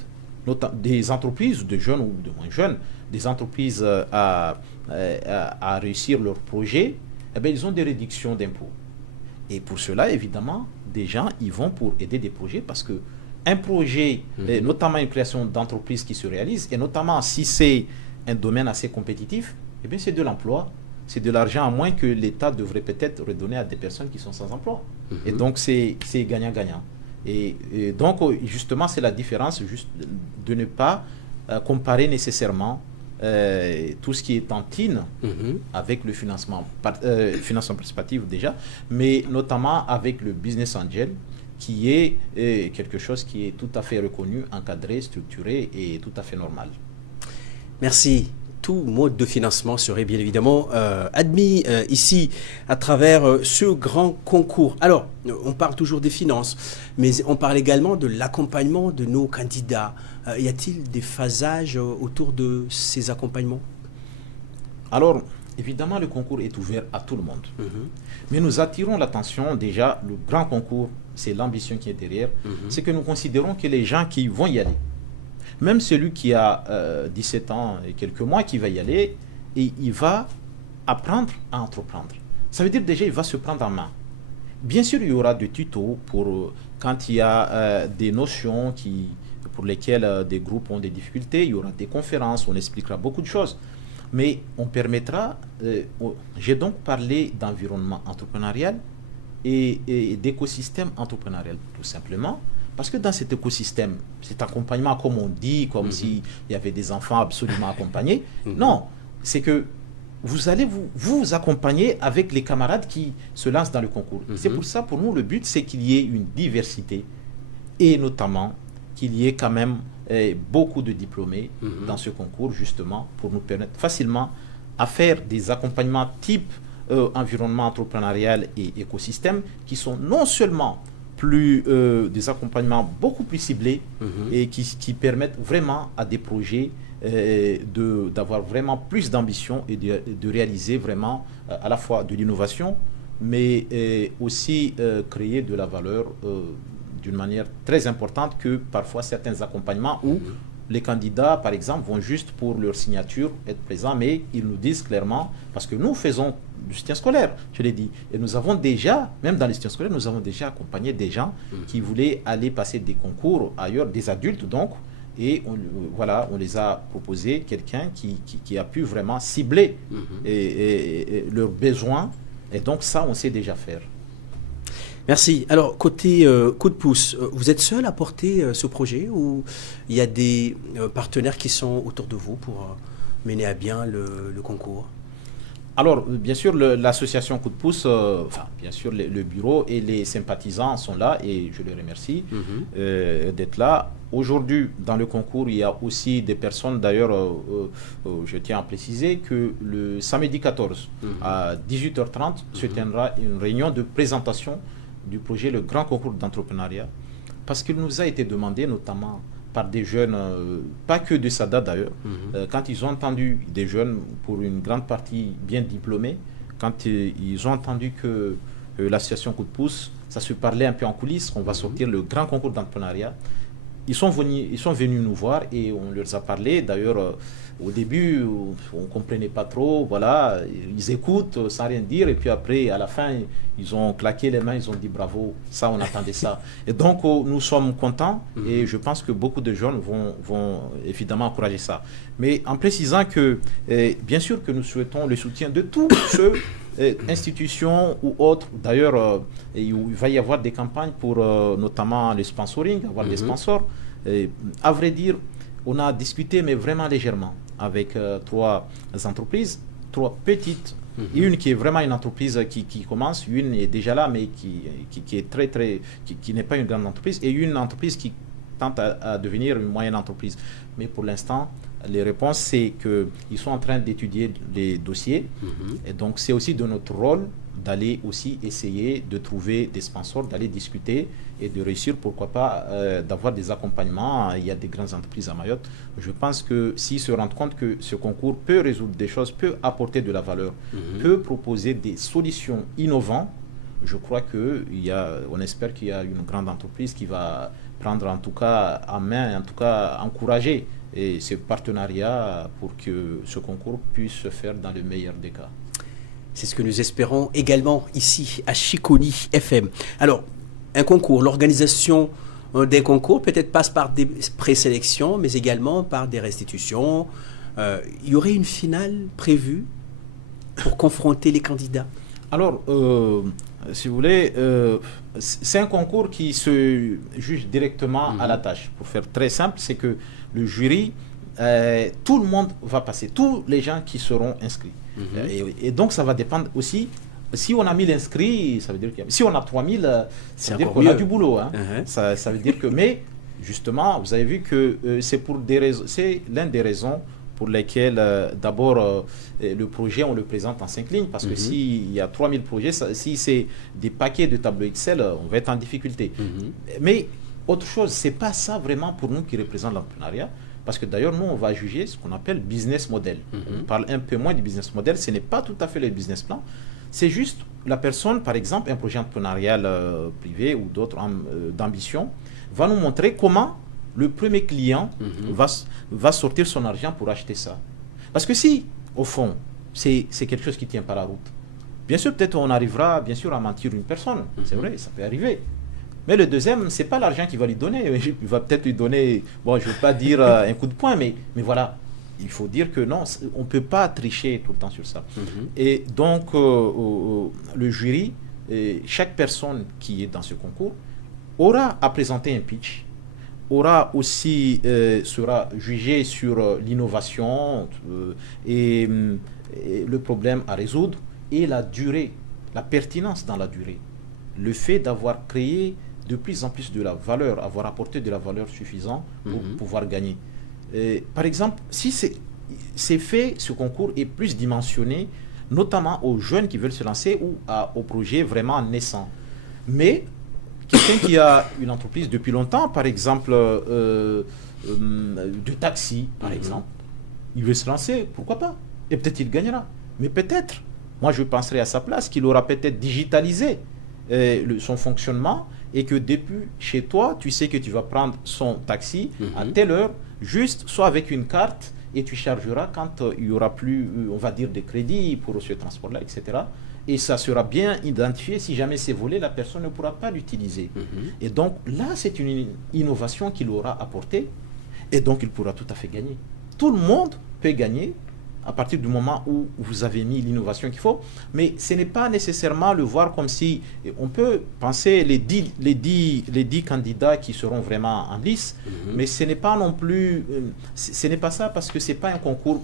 des entreprises, de jeunes ou de moins jeunes, des entreprises à réussir leurs projets. Eh bien, ils ont des réductions d'impôts. Et pour cela, évidemment, des gens y vont pour aider des projets parce que un projet, notamment une création d'entreprise qui se réalise, et notamment si c'est un domaine assez compétitif, eh bien c'est de l'emploi, c'est de l'argent à moins que l'État devrait peut-être redonner à des personnes qui sont sans emploi. Et donc c'est gagnant-gagnant. Et donc justement c'est la différence juste de ne pas comparer nécessairement tout ce qui est tantine avec le financement participatif déjà, mais notamment avec le business angel qui est quelque chose qui est tout à fait reconnu, encadré, structuré et tout à fait normal. Merci. Tout mode de financement serait bien évidemment admis ici à travers ce grand concours. Alors, on parle toujours des finances, mais on parle également de l'accompagnement de nos candidats. Y a-t-il des phasages autour de ces accompagnements? Alors, évidemment, le concours est ouvert à tout le monde. Mais nous attirons l'attention déjà, le grand concours, c'est l'ambition qui est derrière. C'est que nous considérons que les gens qui vont y aller, même celui qui a 17 ans et quelques mois qui va y aller, et il va apprendre à entreprendre. Ça veut dire déjà il va se prendre en main. Bien sûr, il y aura des tutos pour quand il y a des notions pour lesquelles des groupes ont des difficultés. Il y aura des conférences, on expliquera beaucoup de choses. Mais on permettra, j'ai donc parlé d'environnement entrepreneurial et d'écosystème entrepreneurial, tout simplement. Parce que dans cet écosystème, cet accompagnement, comme on dit, comme s'il y avait des enfants absolument accompagnés, non, c'est que vous allez vous accompagner avec les camarades qui se lancent dans le concours. C'est pour ça, pour nous, le but, c'est qu'il y ait une diversité et notamment qu'il y ait quand même beaucoup de diplômés dans ce concours, justement, pour nous permettre facilement à faire des accompagnements type environnement entrepreneurial et écosystème qui sont non seulement des accompagnements beaucoup plus ciblés et qui permettent vraiment à des projets d'avoir vraiment plus d'ambition et de réaliser vraiment à la fois de l'innovation, mais aussi créer de la valeur d'une manière très importante que parfois certains accompagnements où les candidats, par exemple, vont juste pour leur signature être présents, mais ils nous disent clairement, parce que nous faisons du soutien scolaire, je l'ai dit, et nous avons déjà, même dans les soutiens scolaires, nous avons déjà accompagné des gens qui voulaient aller passer des concours ailleurs, des adultes donc, et on les a proposé quelqu'un qui a pu vraiment cibler leurs besoins, et donc ça, on sait déjà faire. Merci. Alors, côté coup de pouce, vous êtes seul à porter ce projet ou il y a des partenaires qui sont autour de vous pour mener à bien le concours? Alors, bien sûr, l'association Coup de pouce, enfin, bien sûr, le bureau et les sympathisants sont là et je les remercie d'être là. Aujourd'hui, dans le concours, il y a aussi des personnes, d'ailleurs, je tiens à préciser que le samedi 14 à 18h30 se tiendra une réunion de présentation du projet Le Grand Concours d'entrepreneuriat, parce qu'il nous a été demandé, notamment par des jeunes, pas que de SADA d'ailleurs, quand ils ont entendu des jeunes, pour une grande partie bien diplômés, quand ils ont entendu que l'association Coup de pouce, ça se parlait un peu en coulisses, on va sortir le grand concours d'entrepreneuriat. Ils sont venus nous voir et on leur a parlé. D'ailleurs, au début, on ne comprenait pas trop. Voilà, ils écoutent sans rien dire. Et puis après, à la fin, ils ont claqué les mains, ils ont dit bravo. Ça, on attendait ça. Et donc, nous sommes contents et je pense que beaucoup de jeunes vont évidemment encourager ça. Mais en précisant que, bien sûr que nous souhaitons le soutien de tous ceux, institutions ou autres. D'ailleurs, il va y avoir des campagnes pour notamment le sponsoring, avoir des sponsors. À vrai dire, on a discuté, mais vraiment légèrement, avec 3 entreprises, 3 petites. Une qui est vraiment une entreprise qui commence, une est déjà là, mais qui est qui n'est pas une grande entreprise, et une entreprise qui tente à devenir une moyenne entreprise. Mais pour l'instant, les réponses, c'est qu'ils sont en train d'étudier les dossiers. Et donc, c'est aussi de notre rôle d'aller aussi essayer de trouver des sponsors, d'aller discuter et de réussir, pourquoi pas, d'avoir des accompagnements. Il y a des grandes entreprises à Mayotte. Je pense que s'ils se rendent compte que ce concours peut résoudre des choses, peut apporter de la valeur, peut proposer des solutions innovantes, je crois on espère qu'il y a une grande entreprise qui va prendre en tout cas en main, en tout cas encourager ce partenariat pour que ce concours puisse se faire dans le meilleur des cas. C'est ce que nous espérons également ici à Chiconi FM. Alors, un concours, l'organisation des concours peut-être passe par des présélections, mais également par des restitutions. Il y aurait une finale prévue pour confronter les candidats? Alors, si vous voulez, c'est un concours qui se juge directement à la tâche. Pour faire très simple, c'est que le jury, tout le monde va passer, tous les gens qui seront inscrits. Et donc, ça va dépendre aussi. Si on a 1000 inscrits, ça veut dire que si on a 3000, ça veut dire qu'on a du boulot. Hein. Ça veut dire que, mais justement, vous avez vu que c'est pour des raisons, c'est l'une des raisons pour lesquelles, d'abord, le projet, on le présente en 5 lignes, parce que s'il y a 3000 projets, si c'est des paquets de tableaux Excel, on va être en difficulté. Mais autre chose, c'est pas ça vraiment pour nous qui représente l'entrepreneuriat. Parce que d'ailleurs, nous, on va juger ce qu'on appelle business model. On parle un peu moins du business model. Ce n'est pas tout à fait le business plan. C'est juste la personne, par exemple, un projet entrepreneurial privé ou d'autres d'ambition, va nous montrer comment le premier client va sortir son argent pour acheter ça. Parce que si, au fond, c'est quelque chose qui ne tient pas la route, bien sûr, peut-être on arrivera bien sûr à mentir une personne. C'est vrai, ça peut arriver. Mais le deuxième, ce n'est pas l'argent qu'il va lui donner. Il va peut-être lui donner, bon, je ne veux pas dire un coup de poing, mais voilà. Il faut dire que non, on ne peut pas tricher tout le temps sur ça. Et donc, le jury, chaque personne qui est dans ce concours, aura à présenter un pitch, aura aussi, sera jugé sur l'innovation et le problème à résoudre et la durée, la pertinence dans la durée. Le fait d'avoir créé de plus en plus de la valeur, avoir apporté de la valeur suffisante pour pouvoir gagner. Par exemple, si c'est fait, ce concours est plus dimensionné, notamment aux jeunes qui veulent se lancer ou aux projets vraiment naissants. Mais quelqu'un qui a une entreprise depuis longtemps, par exemple, de taxi, par exemple, il veut se lancer, pourquoi pas? Et peut-être il gagnera. Mais peut-être, moi je penserais à sa place, qu'il aura peut-être digitalisé son fonctionnement et que depuis chez toi, tu sais que tu vas prendre son taxi à telle heure, juste soit avec une carte et tu chargeras quand il n'y aura plus, on va dire, de crédit pour ce transport-là, etc. Et ça sera bien identifié. Si jamais c'est volé, la personne ne pourra pas l'utiliser. Et donc là, c'est une innovation qu'il aura apportée et donc il pourra tout à fait gagner. Tout le monde peut gagner à partir du moment où vous avez mis l'innovation qu'il faut, mais ce n'est pas nécessairement le voir comme si, on peut penser les 10 candidats qui seront vraiment en lice, mais ce n'est pas non plus, ce n'est pas ça parce que ce n'est pas un concours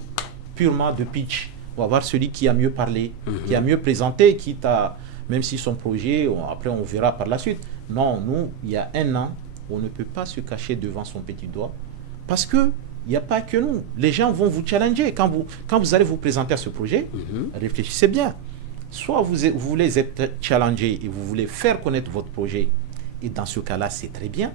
purement de pitch. On va voir celui qui a mieux parlé, qui a mieux présenté, même si son projet, après on verra par la suite. Non, nous, il y a un an, on ne peut pas se cacher devant son petit doigt parce que il n'y a pas que nous. Les gens vont vous challenger. Quand vous allez vous présenter à ce projet, réfléchissez bien. Soit vous voulez être challengé et vous voulez faire connaître votre projet, et dans ce cas-là, c'est très bien.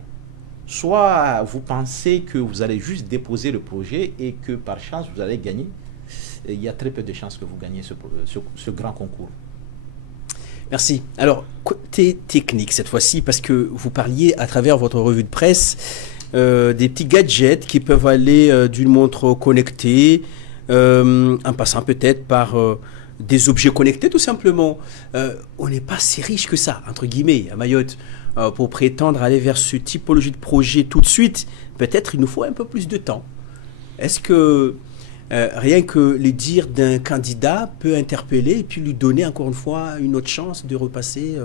Soit vous pensez que vous allez juste déposer le projet et que par chance, vous allez gagner. Et il y a très peu de chances que vous gagnez ce grand concours. Merci. Alors, côté technique cette fois-ci, parce que vous parliez à travers votre revue de presse des petits gadgets qui peuvent aller d'une montre connectée, en passant peut-être par des objets connectés tout simplement. On n'est pas si riche que ça, entre guillemets, à Mayotte, pour prétendre aller vers ce typologie de projet tout de suite. Peut-être il nous faut un peu plus de temps. Est-ce que rien que les dires d'un candidat peut interpeller et puis lui donner encore une fois une autre chance de repasser,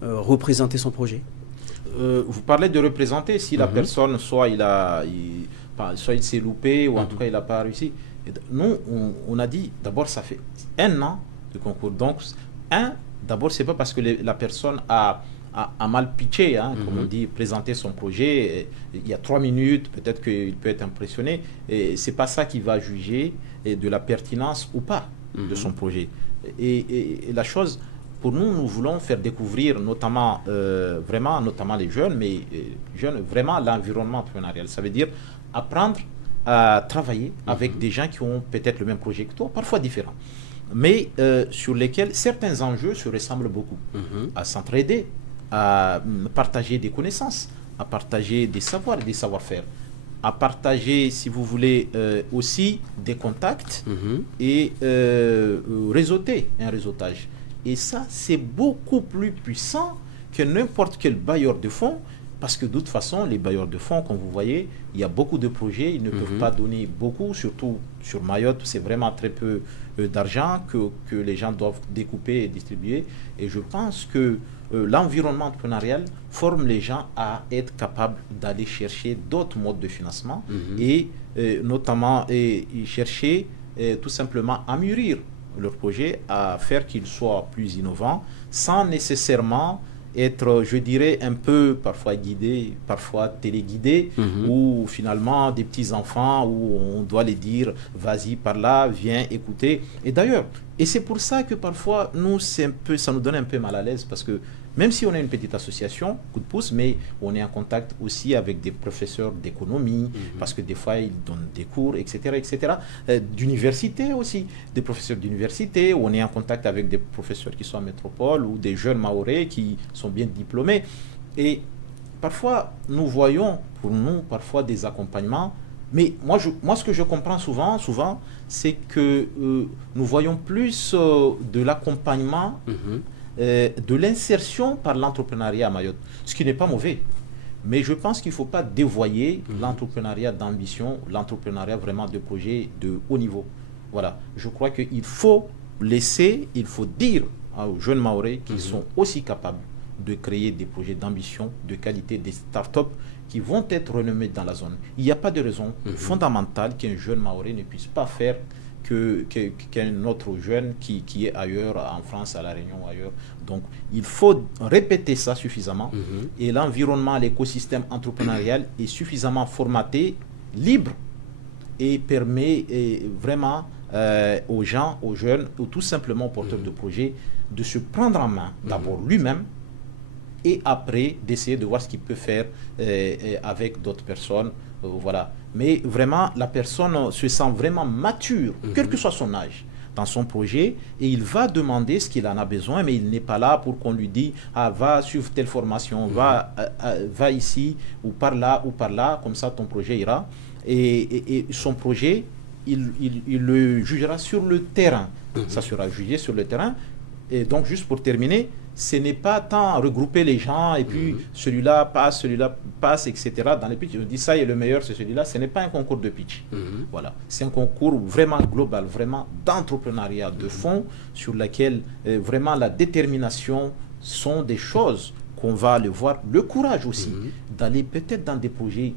représenter son projet? Vous parlez de représenter, si la personne, soit il s'est loupé, ou en tout cas il n'a pas réussi. Nous, on a dit, d'abord, ça fait un an de concours. Donc, d'abord, c'est pas parce que la personne a mal pitché, comme on dit, présenter son projet. Il y a 3 minutes, peut-être qu'il peut être impressionné. Et c'est pas ça qui va juger de la pertinence ou pas de son projet. Et la chose... Pour nous, nous voulons faire découvrir notamment les jeunes, mais vraiment l'environnement entrepreneurial. Ça veut dire apprendre à travailler avec des gens qui ont peut-être le même projet que toi, parfois différents, mais sur lesquels certains enjeux se ressemblent beaucoup. À s'entraider, à partager des connaissances, à partager des savoirs et des savoir-faire, à partager, si vous voulez, aussi des contacts et réseauter, un réseautage. Et ça, c'est beaucoup plus puissant que n'importe quel bailleur de fonds, parce que de toute façon, les bailleurs de fonds, comme vous voyez, il y a beaucoup de projets, ils ne peuvent pas donner beaucoup, surtout sur Mayotte, c'est vraiment très peu d'argent que les gens doivent découper et distribuer. Et je pense que l'environnement entrepreneurial forme les gens à être capables d'aller chercher d'autres modes de financement et notamment chercher tout simplement à mûrir leur projet, à faire qu'il soit plus innovant, sans nécessairement être, je dirais, un peu parfois guidé, parfois téléguidé, ou finalement des petits-enfants où on doit les dire, vas-y par là, viens écouter. Et d'ailleurs, et c'est pour ça que parfois, nous, ça nous donne un peu mal à l'aise, parce que même si on est une petite association, coup de pouce, mais on est en contact aussi avec des professeurs d'économie, parce que des fois, ils donnent des cours, etc., d'université aussi, des professeurs d'université, on est en contact avec des professeurs qui sont en métropole, ou des jeunes Mahorais qui sont bien diplômés. Et parfois, nous voyons, pour nous, parfois des accompagnements, mais moi, ce que je comprends souvent, c'est que nous voyons plus de l'accompagnement, de l'insertion par l'entrepreneuriat à Mayotte, ce qui n'est pas mauvais. Mais je pense qu'il ne faut pas dévoyer l'entrepreneuriat d'ambition, l'entrepreneuriat vraiment de projet de haut niveau. Voilà. Je crois qu'il faut il faut dire aux jeunes Mahorais qu'ils sont aussi capables de créer des projets d'ambition, de qualité, des startups qui vont être renommés dans la zone. Il n'y a pas de raison fondamentale qu'un jeune Mahorais ne puisse pas faire qu'un autre jeune qui est ailleurs, en France, à La Réunion, ailleurs. Donc, il faut répéter ça suffisamment. Et l'environnement, l'écosystème entrepreneurial est suffisamment formaté, libre, et permet vraiment aux gens, aux jeunes, ou tout simplement aux porteurs de projets, de se prendre en main, d'abord lui-même, et après d'essayer de voir ce qu'il peut faire avec d'autres personnes. Voilà. Mais vraiment, la personne se sent vraiment mature, quel que soit son âge, dans son projet, et il va demander ce qu'il en a besoin, mais il n'est pas là pour qu'on lui dise « Ah, va suivre telle formation, va ici, ou par là, comme ça ton projet ira. » Et son projet, il le jugera sur le terrain. Ça sera jugé sur le terrain. Et donc, juste pour terminer, ce n'est pas tant regrouper les gens et puis celui-là passe, etc. Dans les pitchs, on dit ça est le meilleur, c'est celui-là. Ce n'est pas un concours de pitch. Voilà. C'est un concours vraiment global, vraiment d'entrepreneuriat de fond, sur lequel vraiment la détermination sont des choses qu'on va le voir. Le courage aussi d'aller peut-être dans des projets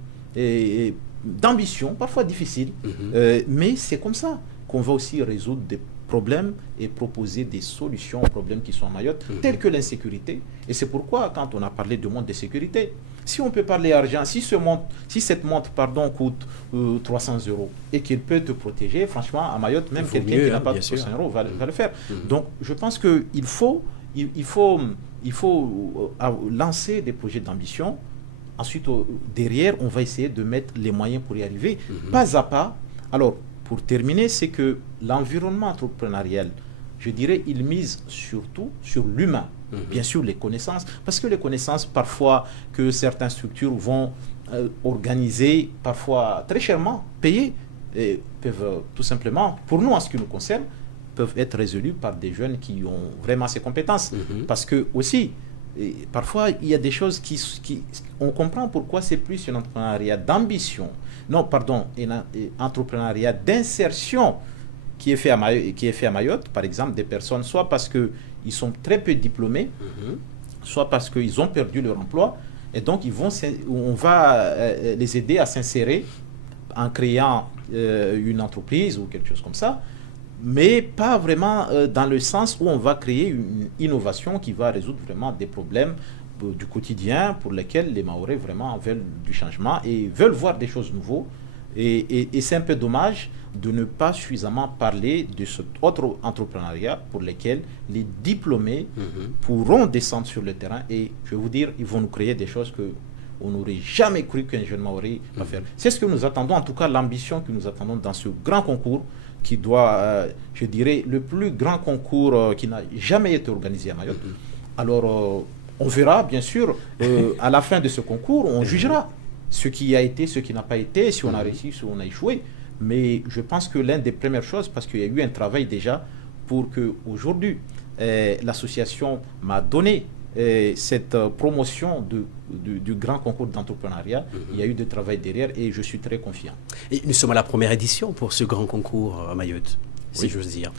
d'ambition, parfois difficiles, mais c'est comme ça qu'on va aussi résoudre des problèmes et proposer des solutions aux problèmes qui sont à Mayotte, tels que l'insécurité. Et c'est pourquoi, quand on a parlé de monde de sécurité, si on peut parler argent, si cette montre coûte 300 € et qu'il peut te protéger, franchement, à Mayotte, même quelqu'un qui n'a pas de 300 € va le faire. Donc, je pense qu'il faut lancer des projets d'ambition. Ensuite, derrière, on va essayer de mettre les moyens pour y arriver, pas à pas. Alors, pour terminer, c'est que l'environnement entrepreneurial, je dirais, il mise surtout sur l'humain. Bien sûr, les connaissances, parce que les connaissances, parfois, que certaines structures vont organiser, parfois très chèrement, payer, et peuvent tout simplement, pour nous, en ce qui nous concerne, peuvent être résolues par des jeunes qui ont vraiment ces compétences. Parce que aussi, et parfois, il y a des choses on comprend pourquoi c'est plus un entrepreneuriat d'ambition. Non, pardon, un entrepreneuriat d'insertion qui est fait à Mayotte, par exemple, des personnes, soit parce qu'ils sont très peu diplômés, soit parce qu'ils ont perdu leur emploi, et donc on va les aider à s'insérer en créant une entreprise ou quelque chose comme ça, mais pas vraiment dans le sens où on va créer une innovation qui va résoudre vraiment des problèmes du quotidien pour lesquels les Mahorais vraiment veulent du changement et veulent voir des choses nouvelles. Et c'est un peu dommage de ne pas suffisamment parler de cet autre entrepreneuriat pour lequel les diplômés pourront descendre sur le terrain et, je vais vous dire, ils vont nous créer des choses qu'on n'aurait jamais cru qu'un jeune Mahorais va faire. C'est ce que nous attendons, en tout cas l'ambition que nous attendons dans ce grand concours qui doit, je dirais, le plus grand concours qui n'a jamais été organisé à Mayotte. Alors, on verra, bien sûr, à la fin de ce concours, on jugera ce qui a été, ce qui n'a pas été, si on a réussi, si on a échoué. Mais je pense que l'une des premières choses, parce qu'il y a eu un travail déjà pour qu'aujourd'hui, l'association m'a donné cette promotion du grand concours d'entrepreneuriat. Il y a eu du travail derrière et je suis très confiant. Et nous sommes à la première édition pour ce grand concours à Mayotte, si j'ose dire.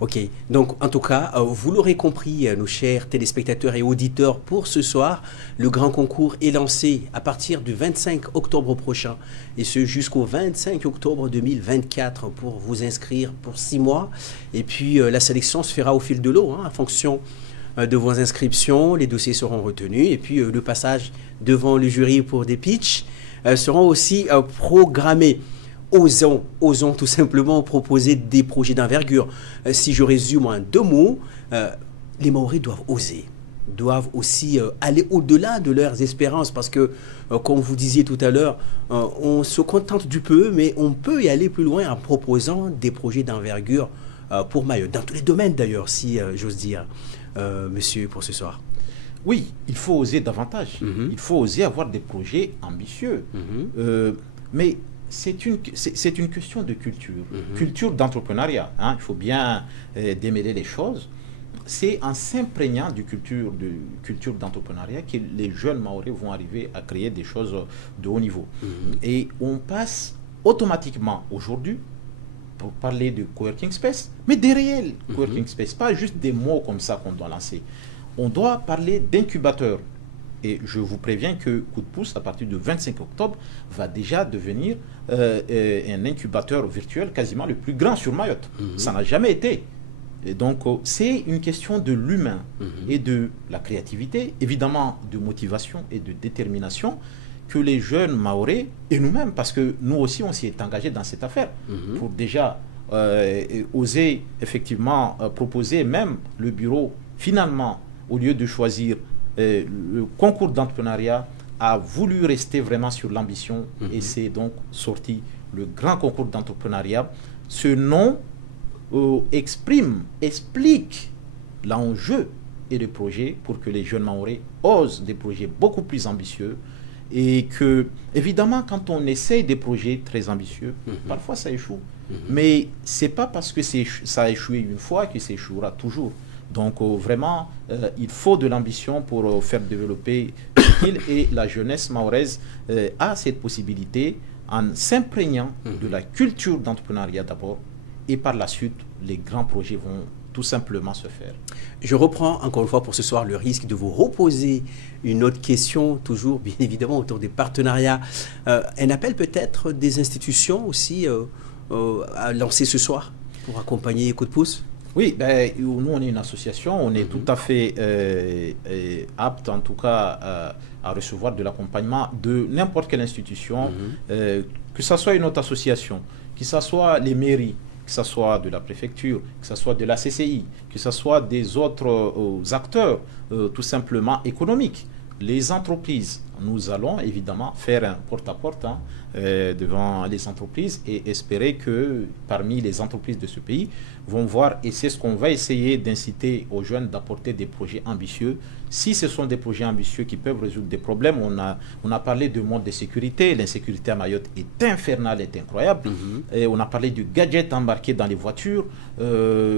Ok, donc en tout cas, vous l'aurez compris, nos chers téléspectateurs et auditeurs, pour ce soir, le grand concours est lancé à partir du 25 octobre prochain, et ce jusqu'au 25 octobre 2024 pour vous inscrire pour 6 mois. Et puis la sélection se fera au fil de l'eau, en fonction de vos inscriptions, les dossiers seront retenus, et puis le passage devant le jury pour des pitchs seront aussi programmés. Osons tout simplement proposer des projets d'envergure. Si je résume en 2 mots, les Mahorais doivent oser, doivent aussi aller au-delà de leurs espérances, parce que, comme vous disiez tout à l'heure, on se contente du peu, mais on peut y aller plus loin en proposant des projets d'envergure pour Mayotte, dans tous les domaines d'ailleurs, si j'ose dire, monsieur, pour ce soir. Oui, il faut oser davantage. Il faut oser avoir des projets ambitieux. Mais c'est une question de culture, culture d'entrepreneuriat. Il faut bien démêler les choses. C'est en s'imprégnant de culture d'entrepreneuriat que les jeunes Mahorais vont arriver à créer des choses de haut niveau. Et on passe automatiquement aujourd'hui pour parler de coworking space, mais des réels coworking space, pas juste des mots comme ça qu'on doit lancer. On doit parler d'incubateurs. Et je vous préviens que Coup de pouce, à partir du 25 octobre, va déjà devenir un incubateur virtuel quasiment le plus grand sur Mayotte. Ça n'a jamais été. Et donc, c'est une question de l'humain et de la créativité, évidemment de motivation et de détermination que les jeunes Mahorais, et nous-mêmes, parce que nous aussi, on s'y est engagé dans cette affaire, pour déjà oser effectivement proposer même le bureau, finalement, au lieu de choisir le concours d'entrepreneuriat, a voulu rester vraiment sur l'ambition et c'est donc sorti le grand concours d'entrepreneuriat. Ce nom explique l'enjeu et le projet pour que les jeunes Mahorais osent des projets beaucoup plus ambitieux et que, évidemment, quand on essaye des projets très ambitieux, parfois ça échoue. Mais c'est pas parce que ça a échoué une fois que ça échouera toujours. Donc vraiment, il faut de l'ambition pour faire développer l'île et la jeunesse mahoraise a cette possibilité en s'imprégnant de la culture d'entrepreneuriat d'abord et par la suite, les grands projets vont tout simplement se faire. Je reprends encore une fois pour ce soir le risque de vous reposer une autre question, toujours bien évidemment autour des partenariats. Un appel peut-être des institutions aussi à lancer ce soir? pour accompagner Coup de pouce? Oui, ben, nous on est une association, on est tout à fait apte en tout cas à recevoir de l'accompagnement de n'importe quelle institution, que ce soit une autre association, que ce soit les mairies, que ce soit de la préfecture, que ce soit de la CCI, que ce soit des autres acteurs tout simplement économiques. Les entreprises, nous allons évidemment faire un porte-à-porte devant les entreprises et espérer que parmi les entreprises de ce pays vont voir, et c'est ce qu'on va essayer d'inciter aux jeunes d'apporter des projets ambitieux. Si ce sont des projets ambitieux qui peuvent résoudre des problèmes, on a parlé de mode de sécurité, l'insécurité à Mayotte est infernale, est incroyable, et on a parlé du gadget embarqué dans les voitures,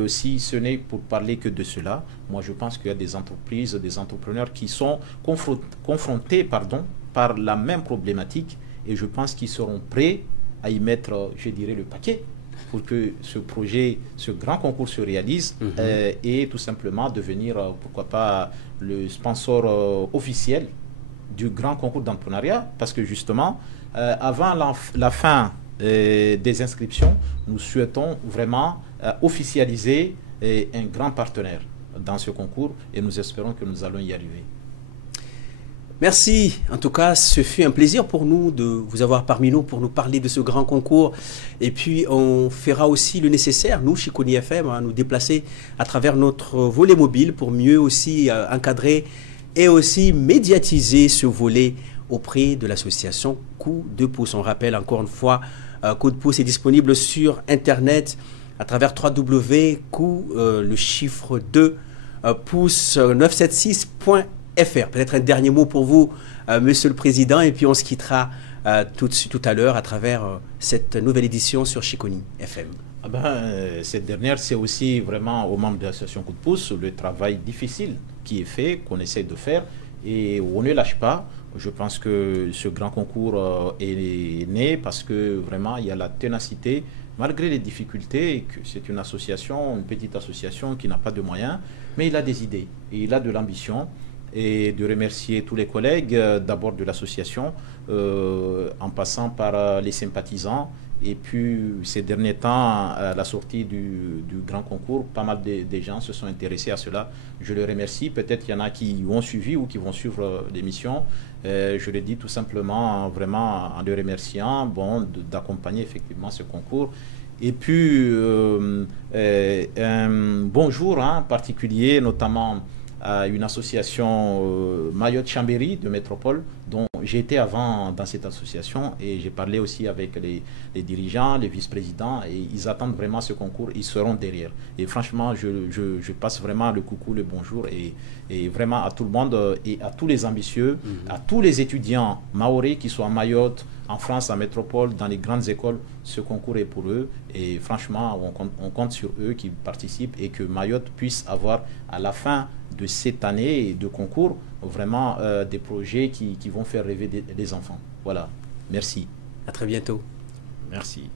si ce n'est pour parler que de cela, moi je pense qu'il y a des entreprises, des entrepreneurs qui sont confrontés par la même problématique et je pense qu'ils seront prêts à y mettre, je dirais, le paquet pour que ce projet, ce grand concours se réalise et tout simplement devenir, pourquoi pas, le sponsor officiel du grand concours d'entrepreneuriat parce que justement, avant la fin des inscriptions, nous souhaitons vraiment officialiser un grand partenaire dans ce concours et nous espérons que nous allons y arriver. Merci. En tout cas, ce fut un plaisir pour nous de vous avoir parmi nous pour nous parler de ce grand concours. Et puis, on fera aussi le nécessaire, nous, chez Chiconi FM, à nous déplacer à travers notre volet mobile pour mieux aussi encadrer et aussi médiatiser ce volet auprès de l'association Coup de pouce. On rappelle encore une fois, Coup de pouce est disponible sur Internet à travers www.coup, le chiffre 2, pouce976.fr. Peut-être un dernier mot pour vous, Monsieur le Président, et puis on se quittera tout à l'heure à travers cette nouvelle édition sur Chiconi FM. Cette dernière, c'est aussi vraiment aux membres de l'association Coup de pouce le travail difficile qui est fait, qu'on essaie de faire, et on ne lâche pas. Je pense que ce grand concours est né parce que vraiment il y a la ténacité, malgré les difficultés, et que c'est une association, une petite association qui n'a pas de moyens, mais il a des idées et il a de l'ambition. Et de remercier tous les collègues d'abord de l'association en passant par les sympathisants et puis ces derniers temps à la sortie du grand concours pas mal de gens se sont intéressés à cela. Je les remercie, peut-être il y en a qui ont suivi ou qui vont suivre l'émission. Je le dis tout simplement vraiment en les remerciant d'accompagner effectivement ce concours. Et puis un bonjour particulier notamment à une association Mayotte Chambéry de Métropole, dont j'ai été avant dans cette association et j'ai parlé aussi avec les dirigeants, les vice-présidents et ils attendent vraiment ce concours, ils seront derrière. Et franchement, je passe vraiment le coucou, le bonjour et vraiment à tout le monde et à tous les ambitieux, à tous les étudiants mahorais qui sont à Mayotte, en France, à Métropole, dans les grandes écoles, ce concours est pour eux et franchement, on compte sur eux qui participent et que Mayotte puisse avoir à la fin de cette année de concours vraiment des projets qui vont faire rêver les enfants. Voilà, merci. À très bientôt. Merci.